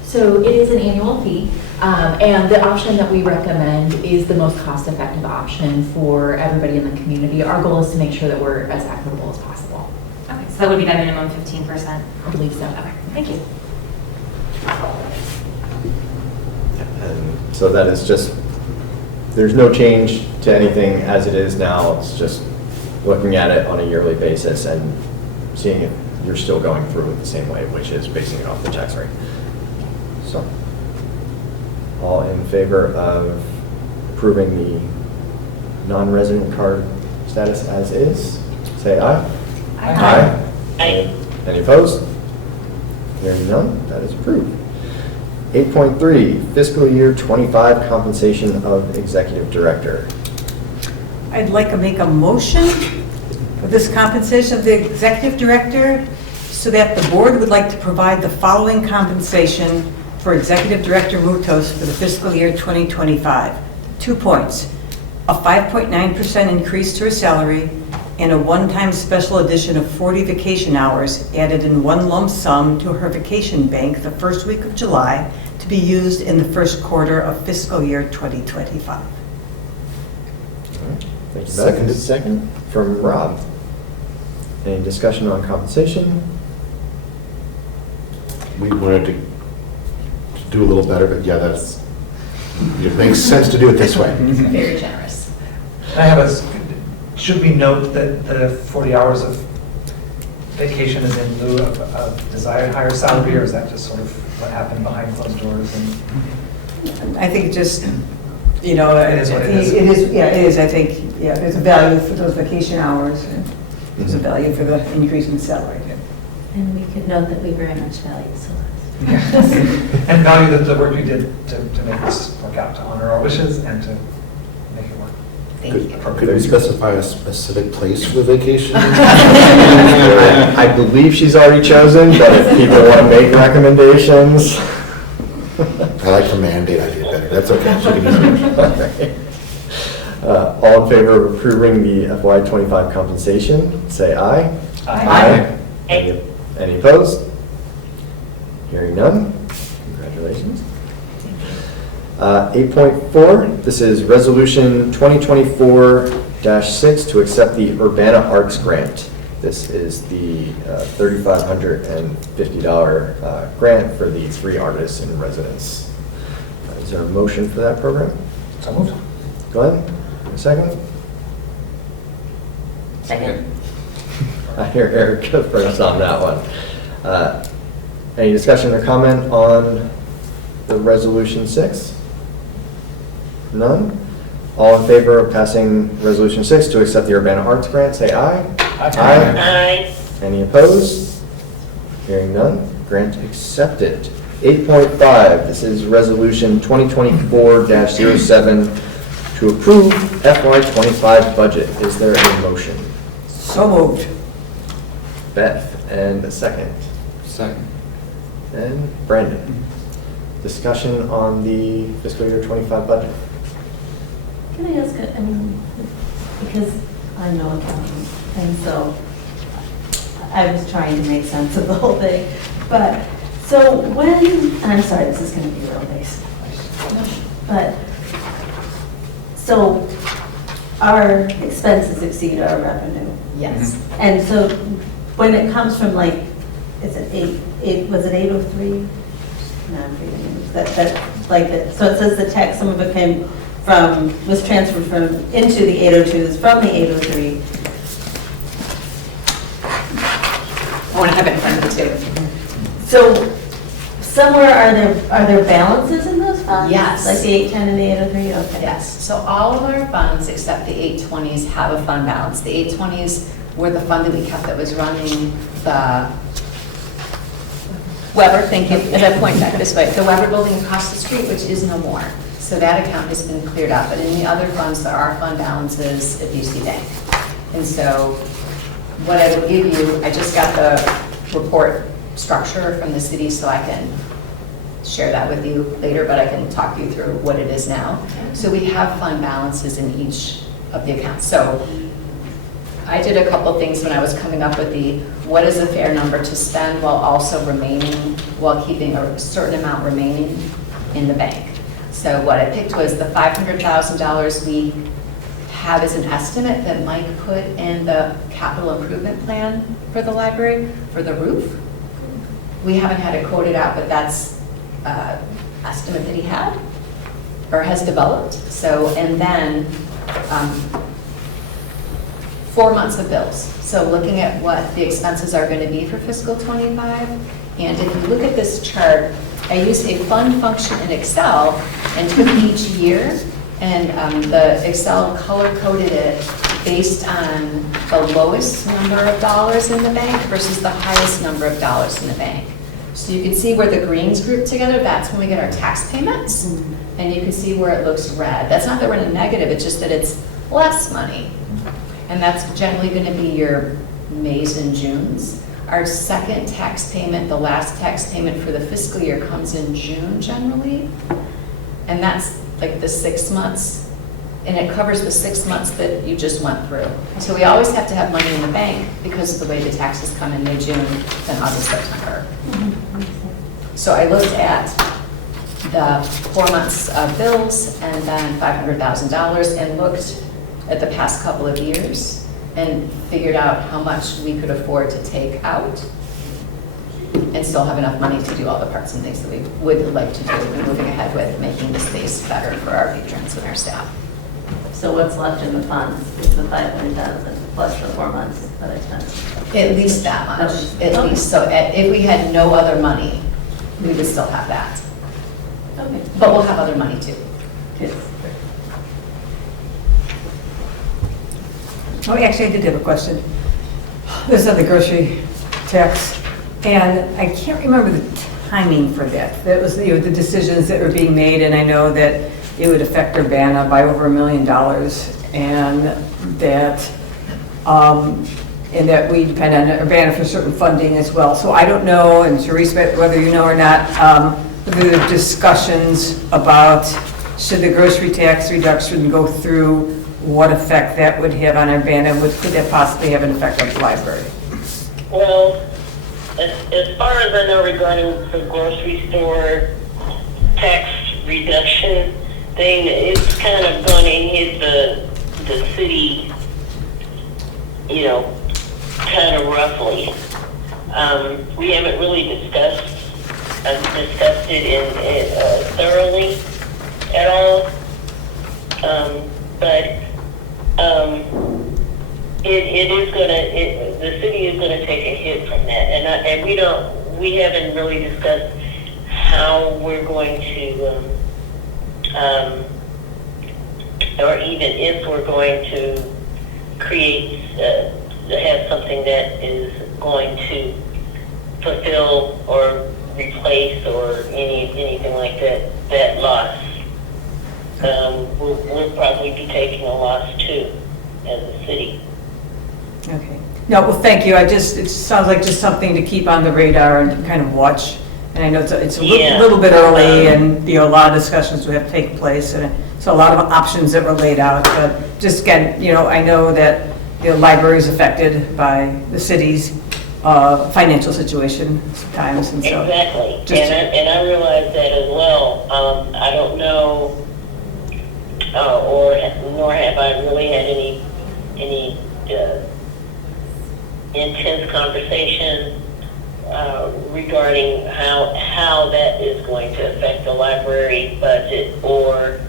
So it is an annual fee, and the option that we recommend is the most cost-effective option for everybody in the community. Our goal is to make sure that we're as equitable as possible. Okay, so that would be that minimum 15%? I believe so. Okay, thank you. And so that is just, there's no change to anything as it is now. It's just looking at it on a yearly basis and seeing if you're still going through it the same way, which is basing it off the tax rate. So, all in favor of approving the non-resident card status as is, say aye. Aye. Aye. Any opposed? Hearing none, that is approved. 8.3, fiscal year 25 compensation of executive director. I'd like to make a motion for this compensation of the executive director so that the board would like to provide the following compensation for Executive Director Mutos for the fiscal year 2025. 2 points, a 5.9% increase to her salary and a one-time special addition of 40 vacation hours added in one lump sum to her vacation bank the first week of July to be used in the first quarter of fiscal year 2025. All right. Thank you, Beth. Seconded. Second from Rob. Any discussion on compensation? We wanted to do a little better, but yeah, it makes sense to do it this way. Very generous. I have should we note that the 40 hours of vacation is in lieu of desired higher salary, or is that just sort of what happened behind closed doors? And I think just, you know, It is what it is. It is, yeah, it is, I think, yeah, there's a value for those vacation hours, and there's a value for the increase in salary. And we could note that we very much value Celeste. and value the work you did to make this work out, to honor our wishes and to make it work. Thank you. Could we specify a specific place for the vacation? I believe she's already chosen, but if people want to make recommendations. I like the mandate idea better. That's okay. She can use it. All in favor of approving the FY25 compensation, say aye. Aye. Any opposed? Hearing none. Congratulations. 8.4, this is Resolution 2024-6 to accept the Urbana Arts Grant. This is the $3,550 grant for the 3 artists in residence. Is there a motion for that program? So moved. Glenn, a second? Second. I hear Erica first on that one. Any discussion or comment on the Resolution 6? None? All in favor of passing Resolution 6 to accept the Urbana Arts Grant, say aye. Aye. Any opposed? Hearing none, grant accepted. 8.5, this is Resolution 2024-07 to approve FY25 budget. Is there a motion? So moved. Beth, and a second. Second. And Brandon. Discussion on the fiscal year 25 budget. Can I ask, because I'm no accountant, and so I was trying to make sense of the whole thing. But, so when, and I'm sorry, this is going to be a real basic question, but, so our expenses exceed our revenue. Yes. And so when it comes from like, is it was it 803? No, I'm forgetting. That, like, so it says the tax, some of it came from, was transferred from, into the 802s, from the 803. I want to have it in front of me too. So somewhere are there balances in those funds? Yes. Like the 810 and the 803, okay. Yes, so all of our funds except the 820s have a fund balance. The 820s were the fund that we kept that was running the Weber, thank you, as I point back this way, the Weber building across the street, which is no more. So that account has been cleared out, but in the other funds, there are fund balances at BC Bank. And so what I will give you, I just got the report structure from the city, so I can share that with you later, but I can talk you through what it is now. So we have fund balances in each of the accounts. So I did a couple things when I was coming up with the, what is a fair number to spend while also remaining, while keeping a certain amount remaining in the bank. So what I picked was the $500,000 we have as an estimate that Mike put in the capital improvement plan for the library, for the roof. We haven't had it quoted out, but that's estimate that he had or has developed. So, and then 4 months of bills. So looking at what the expenses are going to be for fiscal '25. And if you look at this chart, I used a fund function in Excel and took each year, and the Excel color-coded it based on the lowest number of dollars in the bank versus the highest number of dollars in the bank. So you can see where the greens group together, that's when we get our tax payments. And you can see where it looks red. That's not that we're in a negative, it's just that it's less money. And that's generally going to be your Mays and Junes. Our second tax payment, the last tax payment for the fiscal year, comes in June generally. And that's like the 6 months. And it covers the 6 months that you just went through. So we always have to have money in the bank because of the way the taxes come in May, June, then August, September. So I looked at the 4 months of bills and then $500,000 and looked at the past couple of years and figured out how much we could afford to take out and still have enough money to do all the parts and things that we would like to do and moving ahead with making the space better for our patrons and our staff. So what's left in the funds is the 500,000 plus the 4 months of expenses? At least that much, at least. So if we had no other money, we would still have that. Okay. But we'll have other money too. Yes. Oh, actually, I did have a question. This is on the grocery tax, and I can't remember the timing for that. That was, the decisions that were being made, and I know that it would affect Urbana by over $1 million, and that we depend on Urbana for certain funding as well. So I don't know, and Therese, whether you know or not, whether there are discussions about should the grocery tax reduction go through, what effect that would have on Urbana, could that possibly have an effect on the library? Well, as far as I know regarding the grocery store tax reduction thing, it's kind of going to hit the city, you know, kind of roughly. We haven't really discussed it thoroughly at all, but it is gonna, the city is gonna take a hit from that, and we haven't really discussed how we're going to, or even if we're going to create, have something that is going to fulfill or replace or anything like that loss. We'll probably be taking a loss too, as a city. Okay. No, well, thank you. It sounds like just something to keep on the radar and kind of watch. And I know it's a little bit early, and a lot of discussions will have to take place. And So a lot of options that were laid out, but just again, I know that the library is affected by the city's financial situation sometimes, and so. Exactly, just- and I realize that as well. I don't know, nor have I really had any intense conversation regarding how that is going to affect the library budget, or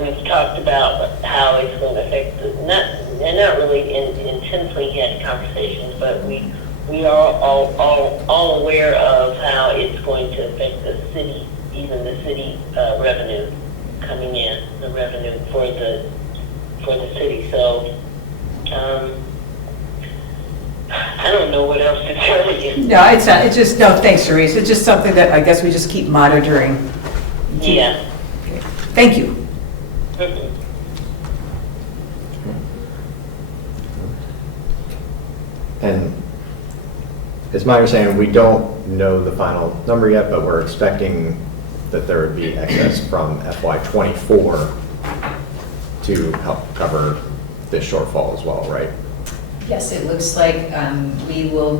we've talked about how it's going to affect not really intensely had conversations, but we are all aware of how it's going to affect the city, even the city revenue coming in, the revenue for the city. So I don't know what else to tell you. No, it's not, it's just, no, thanks, Therese. It's just something that I guess we just keep monitoring. Yeah. Thank you. Mhm. And it's my understanding, we don't know the final number yet, but we're expecting that there would be excess from FY '24 to help cover this shortfall as well, right? Yes, it looks like we will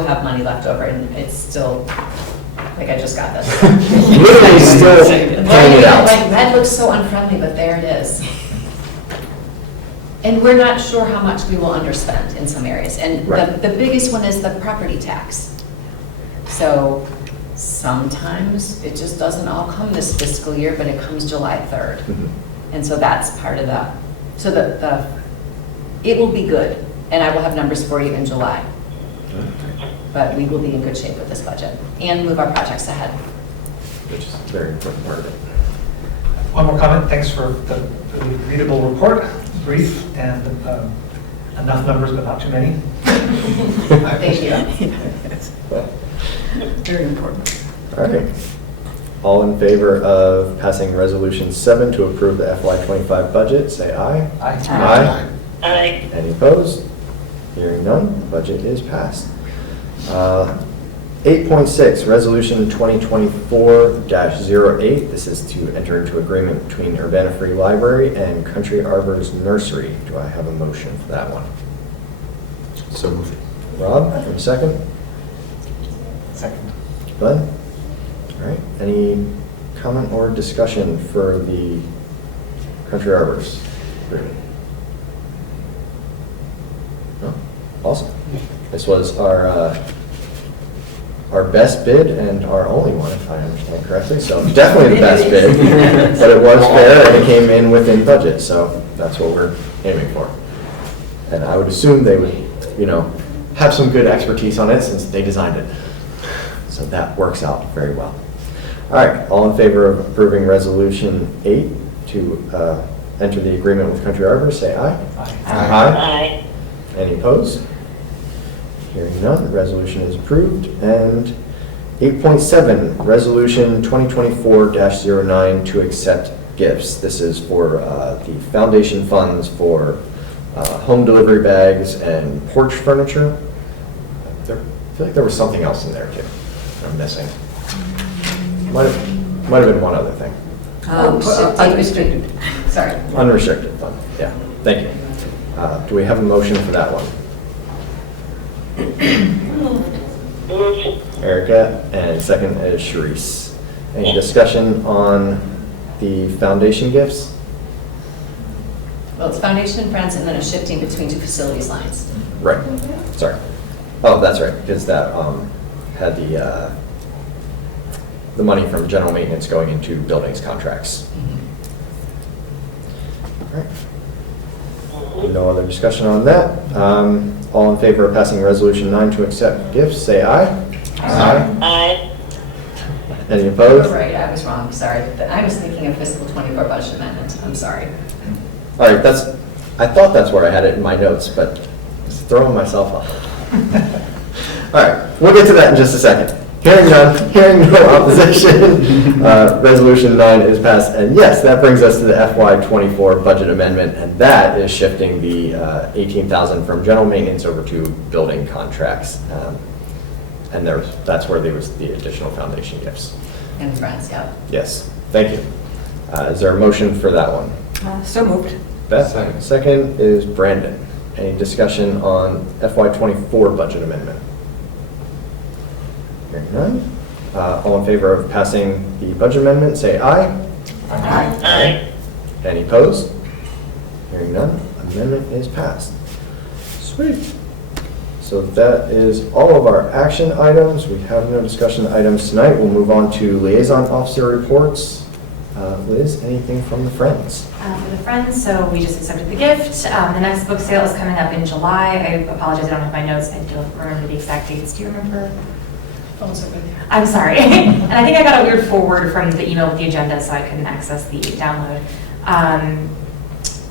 have money left over, and it's still, like I just got this. Literally still paying it out. Like, that looks so unfriendly, but there it is. And we're not sure how much we will underspend in some areas. And Right. the biggest one is the property tax. So sometimes it just doesn't all come this fiscal year, but it comes July 3rd. Mhm. And so that's part of the, so it will be good, and I will have numbers for you in July. But we will be in good shape with this budget and move our projects ahead. Which is a very important part of it. One more comment, thanks for the readable report, brief and enough numbers, but not too many. Thank you. Very important. All right. All in favor of passing Resolution 7 to approve the FY '25 budget, say aye. Aye. Aye. Aye. Any opposed? Hearing none, the budget is passed. 8.6, Resolution 2024-08. This is to enter into agreement between Urbana Free Library and Country Arbors Nursery. Do I have a motion for that one? So moved. Rob, from second? Second. Glenn? All right, any comment or discussion for the Country Arbors agreement? No? Awesome. This was our best bid and our only one, if I understand correctly, so definitely the best bid. But it was fair and it came in within budget, so that's what we're aiming for. And I would assume they would, have some good expertise on it since they designed it. So that works out very well. All right, all in favor of approving Resolution 8 to enter the agreement with Country Arbors, say aye. Aye. Aye. Any opposed? Hearing none, the resolution is approved. And 8.7, Resolution 2024-09 to accept gifts. This is for the foundation funds for home delivery bags and porch furniture. I feel like there was something else in there too I'm missing. Might have been one other thing. Unrestricted. Sorry. Unrestricted fund, yeah. Thank you. Do we have a motion for that one? Moved. Erica, and second is Sharice. Any discussion on the foundation gifts? Well, it's Foundation and Friends, and then it's shifting between two facilities lines. Right, sorry. Oh, that's right, because that had the money from general maintenance going into buildings contracts. All right. No other discussion on that. All in favor of passing Resolution 9 to accept gifts, say aye. Aye. Any You're opposed? right, I was wrong, sorry. I was thinking of fiscal '24 budget amendment, I'm sorry. All right, I thought that's where I had it in my notes, but just throwing myself off. All right, we'll get to that in just a second. Hearing no opposition, Resolution 9 is passed. And yes, that brings us to the FY '24 budget amendment, and that is shifting the $18,000 from general maintenance over to building contracts. And that's where there was the additional foundation gifts. And Friends, yeah. Yes, thank you. Is there a motion for that one? So moved. Beth, second is Brandon. Any discussion on FY24 budget amendment? Hearing none. All in favor of passing the budget amendment, say aye. Aye. Any opposed? Hearing none, amendment is passed. Sweet. So that is all of our action items. We have no discussion items tonight. We'll move on to liaison officer reports. Liz, anything from the Friends? For the Friends, so we just accepted the gift. The next book sale is coming up in July. I apologize, I don't have my notes. I don't remember the exact dates. Do you remember? Phones over there. I'm sorry. And I think I got a weird forward from the email with the agenda, so I couldn't access the download.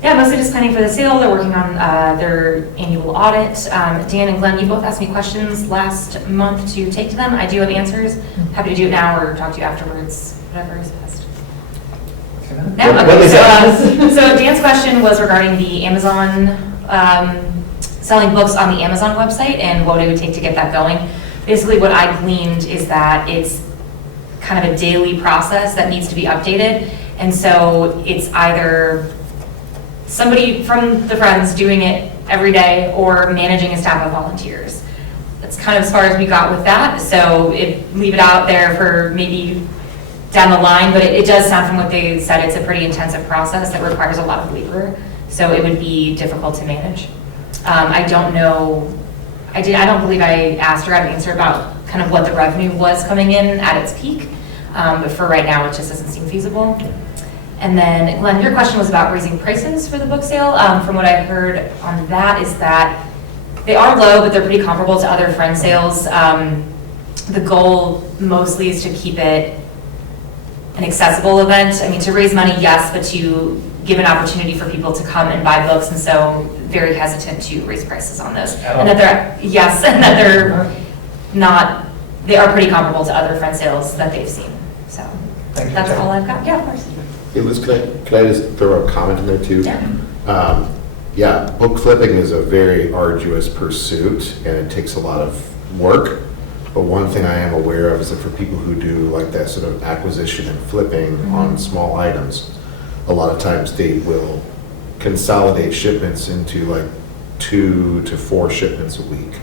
Yeah, mostly just planning for the sale. They're working on their annual audit. Dan and Glenn, you both asked me questions last month to take to them. I do have answers. Happy to do it now or talk to you afterwards, whatever is best. No? Okay, so Dan's question was regarding the Amazon, selling books on the Amazon website and what it would take to get that going. Basically, what I gleaned is that it's kind of a daily process that needs to be updated. And so it's either somebody from the Friends doing it every day or managing a staff of volunteers. That's kind of as far as we got with that. So leave it out there for maybe down the line, but it does sound from what they said, it's a pretty intensive process that requires a lot of labor. So it would be difficult to manage. I don't know, I don't believe I asked or got an answer about kind of what the revenue was coming in at its peak. But for right now, it just doesn't seem feasible. And then Glenn, your question was about raising prices for the book sale. From what I heard on that is that they are low, but they're pretty comparable to other Friend sales. The goal mostly is to keep it an accessible event. I mean, to raise money, yes, but to give an opportunity for people to come and buy books, and so very hesitant to raise prices on those. And that they're, yes, and that they're not, they are pretty comparable to other Friend sales that they've seen. So that's all I've got. Yeah, of course. Hey Liz, can I just throw a comment in there too? Yeah. Yeah, book flipping is a very arduous pursuit and it takes a lot of work. But one thing I am aware of is that for people who do like that sort of acquisition and flipping on small items, a lot of times they will consolidate shipments into like 2 to 4 shipments a week.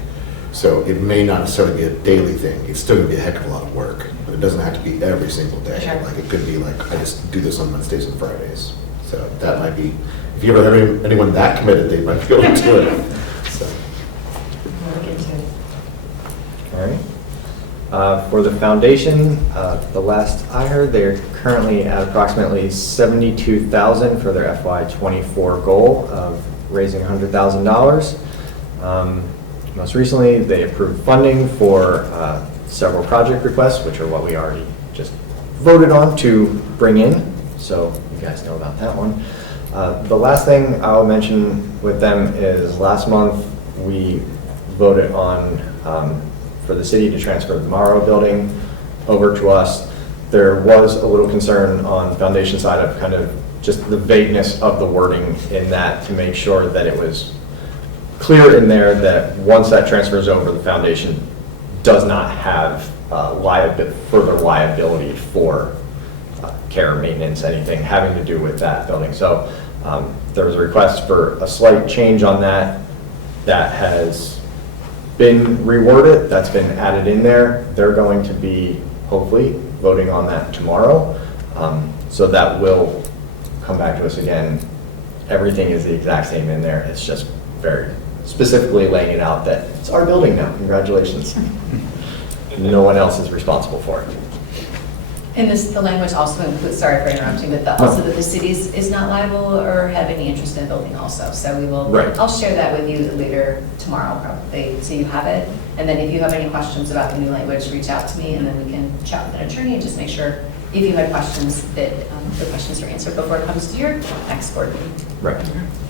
So it may not necessarily be a daily thing. It's still gonna be a heck of a lot of work, but it doesn't have to be every single day. Sure. Like it could be like, I just do this on Wednesdays and Fridays. So that might be, if you ever have anyone that committed, they might be able to do it. So. We'll look into it. All right. For the foundation, the last I heard, they're currently at approximately $72,000 for their FY24 goal of raising $100,000. Most recently, they approved funding for several project requests, which are what we already just voted on to bring in. So you guys know about that one. The last thing I'll mention with them is last month we voted on for the city to transfer the Morrow building over to us. There was a little concern on the foundation side of kind of just the vagueness of the wording in that to make sure that it was clear in there that once that transfers over, the foundation does not have further liability for care, maintenance, anything having to do with that building. So there was a request for a slight change on that. That has been reworded, that's been added in there. They're going to be, hopefully, voting on that tomorrow. So that will come back to us again. Everything is the exact same in there. It's just very specifically laying it out that it's our building now. Congratulations. No one else is responsible for it. And the language also includes, sorry for interrupting, but also that the city is not liable or have any interest in the building also. So we will, right. I'll share that with you later tomorrow probably, so you have it. And then if you have any questions about the new language, reach out to me and then we can chat with an attorney and just make sure if you had questions that the questions are answered before it comes to your next board meeting. Right.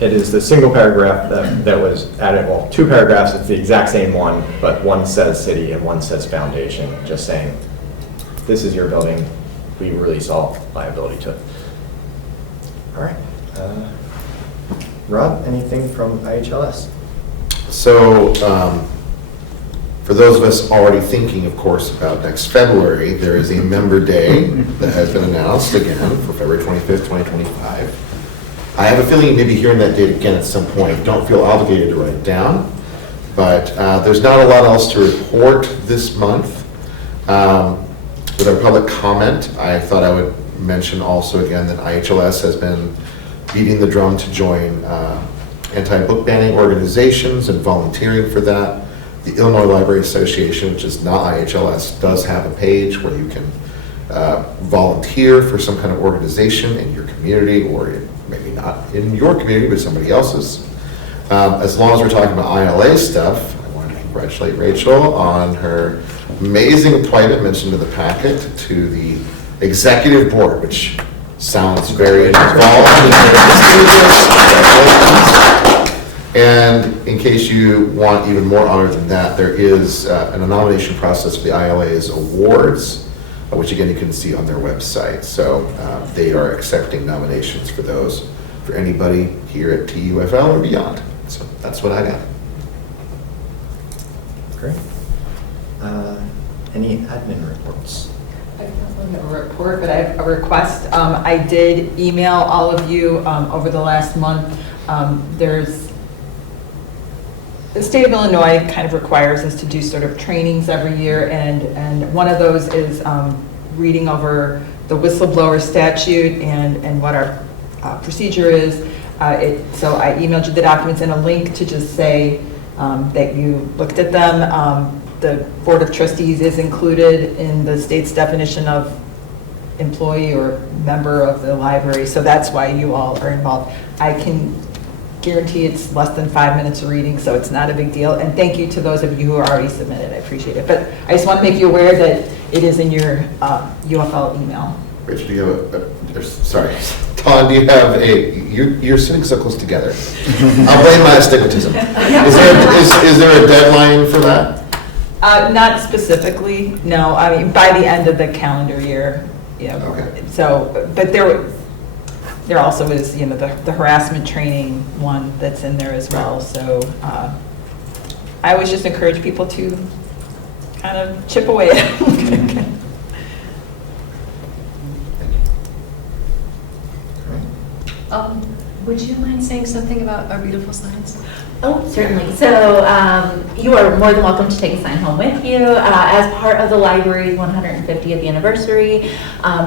It is the single paragraph that was added, well, 2 paragraphs, it's the exact same one, but one says city and one says foundation, just saying, this is your building, we release all liability to it. All right. Rob, anything from IHLS? So For those of us already thinking, of course, about next February, there is a member day that has been announced again for February 25th, 2025. I have a feeling you may be hearing that date again at some point. Don't feel obligated to write it down. But there's not a lot else to report this month. With our public comment, I thought I would mention also again that IHLS has been beating the drum to join anti-book banning organizations and volunteering for that. The Illinois Library Association, which is not IHLS, does have a page where you can volunteer for some kind of organization in your community, or maybe not in your community, but somebody else's. As long as we're talking about ILA stuff, I want to congratulate Rachel on her amazing appointment mentioned in the packet to the executive board, which sounds very involved and And in case you want even more honor than that, there is a nomination process for the ILA's awards, which again you can see on their website. So they are accepting nominations for those for anybody here at TUFL or beyond. So that's what I got. Great. Any admin reports? I don't have a report, but I have a request. I did email all of you over the last month. The state of Illinois kind of requires us to do sort of trainings every year, and one of those is reading over the whistleblower statute and what our procedure is. So I emailed you the documents and a link to just say that you looked at them. The Board of Trustees is included in the state's definition of employee or member of the library, so that's why you all are involved. I can guarantee it's less than 5 minutes of reading, so it's not a big deal. And thank you to those of you who are already submitted. I appreciate it. But I just want to make you aware that it is in your UFL email. Rachel, do you have sorry, Todd, do you have you're sitting so close together. I'll blame my astigmatism. Is there a deadline for that? Not specifically, no. I mean, by the end of the calendar year, Okay. So, but there also is, the harassment training one that's in there as well. So I always just encourage people to kind of chip away at it. Would you mind saying something about our beautiful signs? Oh, certainly. So you are more than welcome to take a sign home with you. As part of the library's 150th anniversary,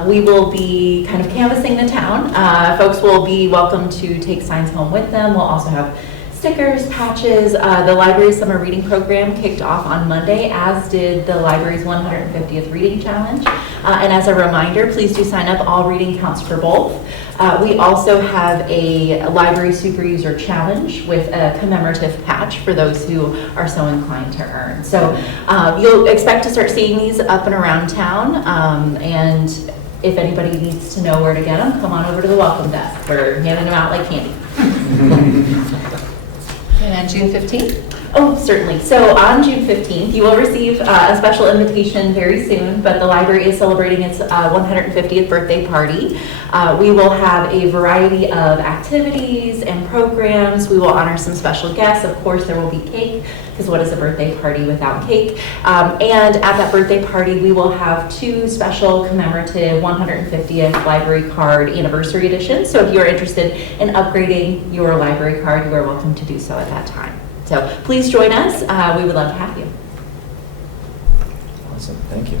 we will be kind of canvassing the town. Folks will be welcome to take signs home with them. We'll also have stickers, patches. The library's summer reading program kicked off on Monday, as did the library's 150th reading challenge. And as a reminder, please do sign up. All reading counts for both. We also have a library super user challenge with a commemorative patch for those who are so inclined to earn. So you'll expect to start seeing these up and around town. And if anybody needs to know where to get them, come on over to the welcome desk. We're handing them out like candy. And on June 15th? Oh, certainly. So on June 15th, you will receive a special invitation very soon, but the library is celebrating its 150th birthday party. We will have a variety of activities and programs. We will honor some special guests. Of course, there will be cake, because what is a birthday party without cake? And at that birthday party, we will have 2 special commemorative 150th library card anniversary editions. So if you're interested in upgrading your library card, you are welcome to do so at that time. So please join us. We would love to have you. Awesome, thank you.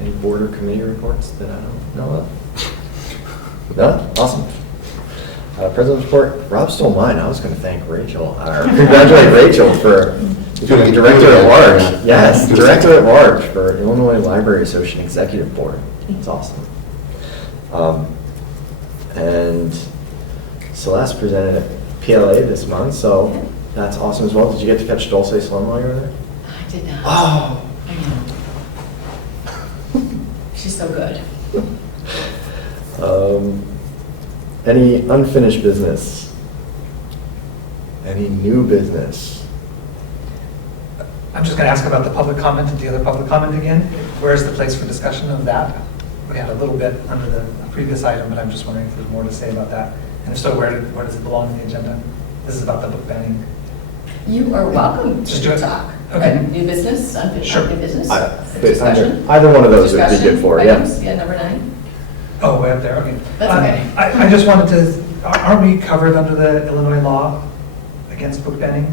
Any board or committee reports that I don't know of? No? Awesome. President's report. Rob stole mine. I was going to thank Rachel, or congratulate Rachel for becoming Director at Large. Yes, Director at Large for Illinois Library Association Executive Board. That's awesome. And Celeste presented at PLA this month, so that's awesome as well. Did you get to catch Dulce Slum while you were there? I did not. Oh! I know. She's so good. Any unfinished business? Any new business? I'm just going to ask about the public comment and the other public comment again. Where's the place for discussion of that? We had a little bit under the previous item, but I'm just wondering if there's more to say about that. And if so, where does it belong in the agenda? This is about the book banning. You are welcome Just to do it. talk. Okay. New business, unfinished Sure. business, Either discussion. either one of those would be good Discussion for, yeah. items, yeah, number 9. Oh, way up there, okay. That's okay. I just wanted to, aren't we covered under the Illinois law against book banning?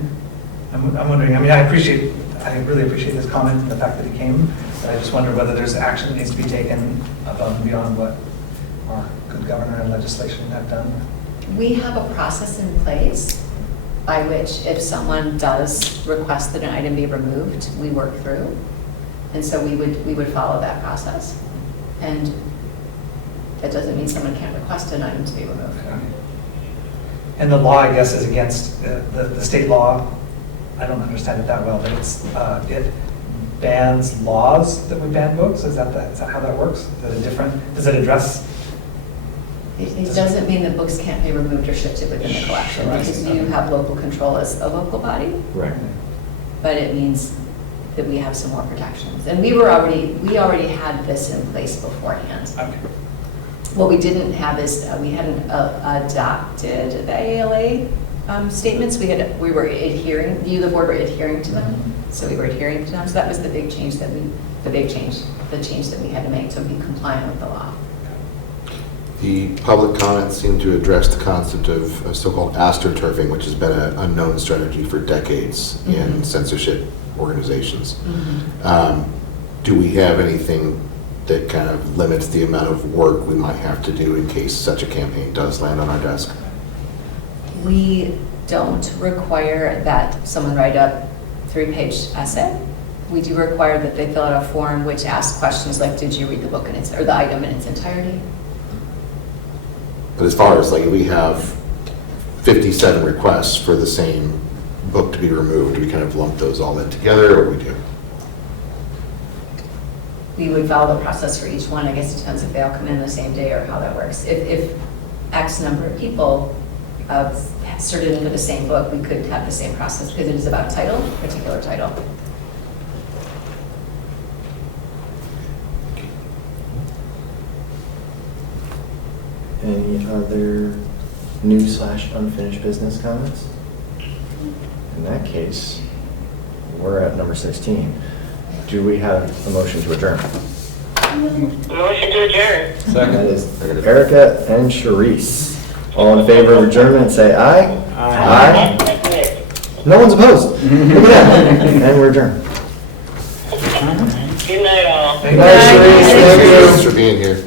I'm wondering, I mean, I really appreciate his comment and the fact that he came, but I just wonder whether there's action that needs to be taken above and beyond what our good governor and legislation have done. We have a process in place by which if someone does request that an item be removed, we work through. And so we would follow that process. And that doesn't mean someone can't request an item to be removed. And the law, I guess, is against, the state law, I don't understand it that well, but it bans laws that would ban books? Is that how that works? Is that a different, does it address? It doesn't mean that books can't be removed or shifted within the collection, because you have local control as a local body, Right. but it means that we have some more protections. And we already had this in place beforehand. Okay. What we didn't have is, we hadn't adopted the ALA statements. We were adhering, the board were adhering to them, so we were adhering to them. So that was the big change that the change that we had to make to be compliant with the law. The public comments seem to address the concept of so-called astroturfing, which has been an unknown strategy for decades in censorship organizations. Do we have anything that kind of limits the amount of work we might have to do in case such a campaign does land on our desk? We don't require that someone write a 3-page essay. We do require that they fill out a form which asks questions like, did you read the book or the item in its entirety? But as far as like we have 57 requests for the same book to be removed, do we kind of lump those all in together, or we do? We would follow the process for each one. I guess it depends if they all come in the same day or how that works. If X number of people started into the same book, we could have the same process because it is about title, particular title. Any other new/unfinished business comments? In that case, we're at number 16. Do we have a motion to adjourn? Motion to adjourn. That is Erica and Sharice. All in favor of adjournment, say aye. Aye. No one's opposed. Look at that. And we're adjourned. Good night, all. Good night, Sharice. Thank you. Thanks for being here.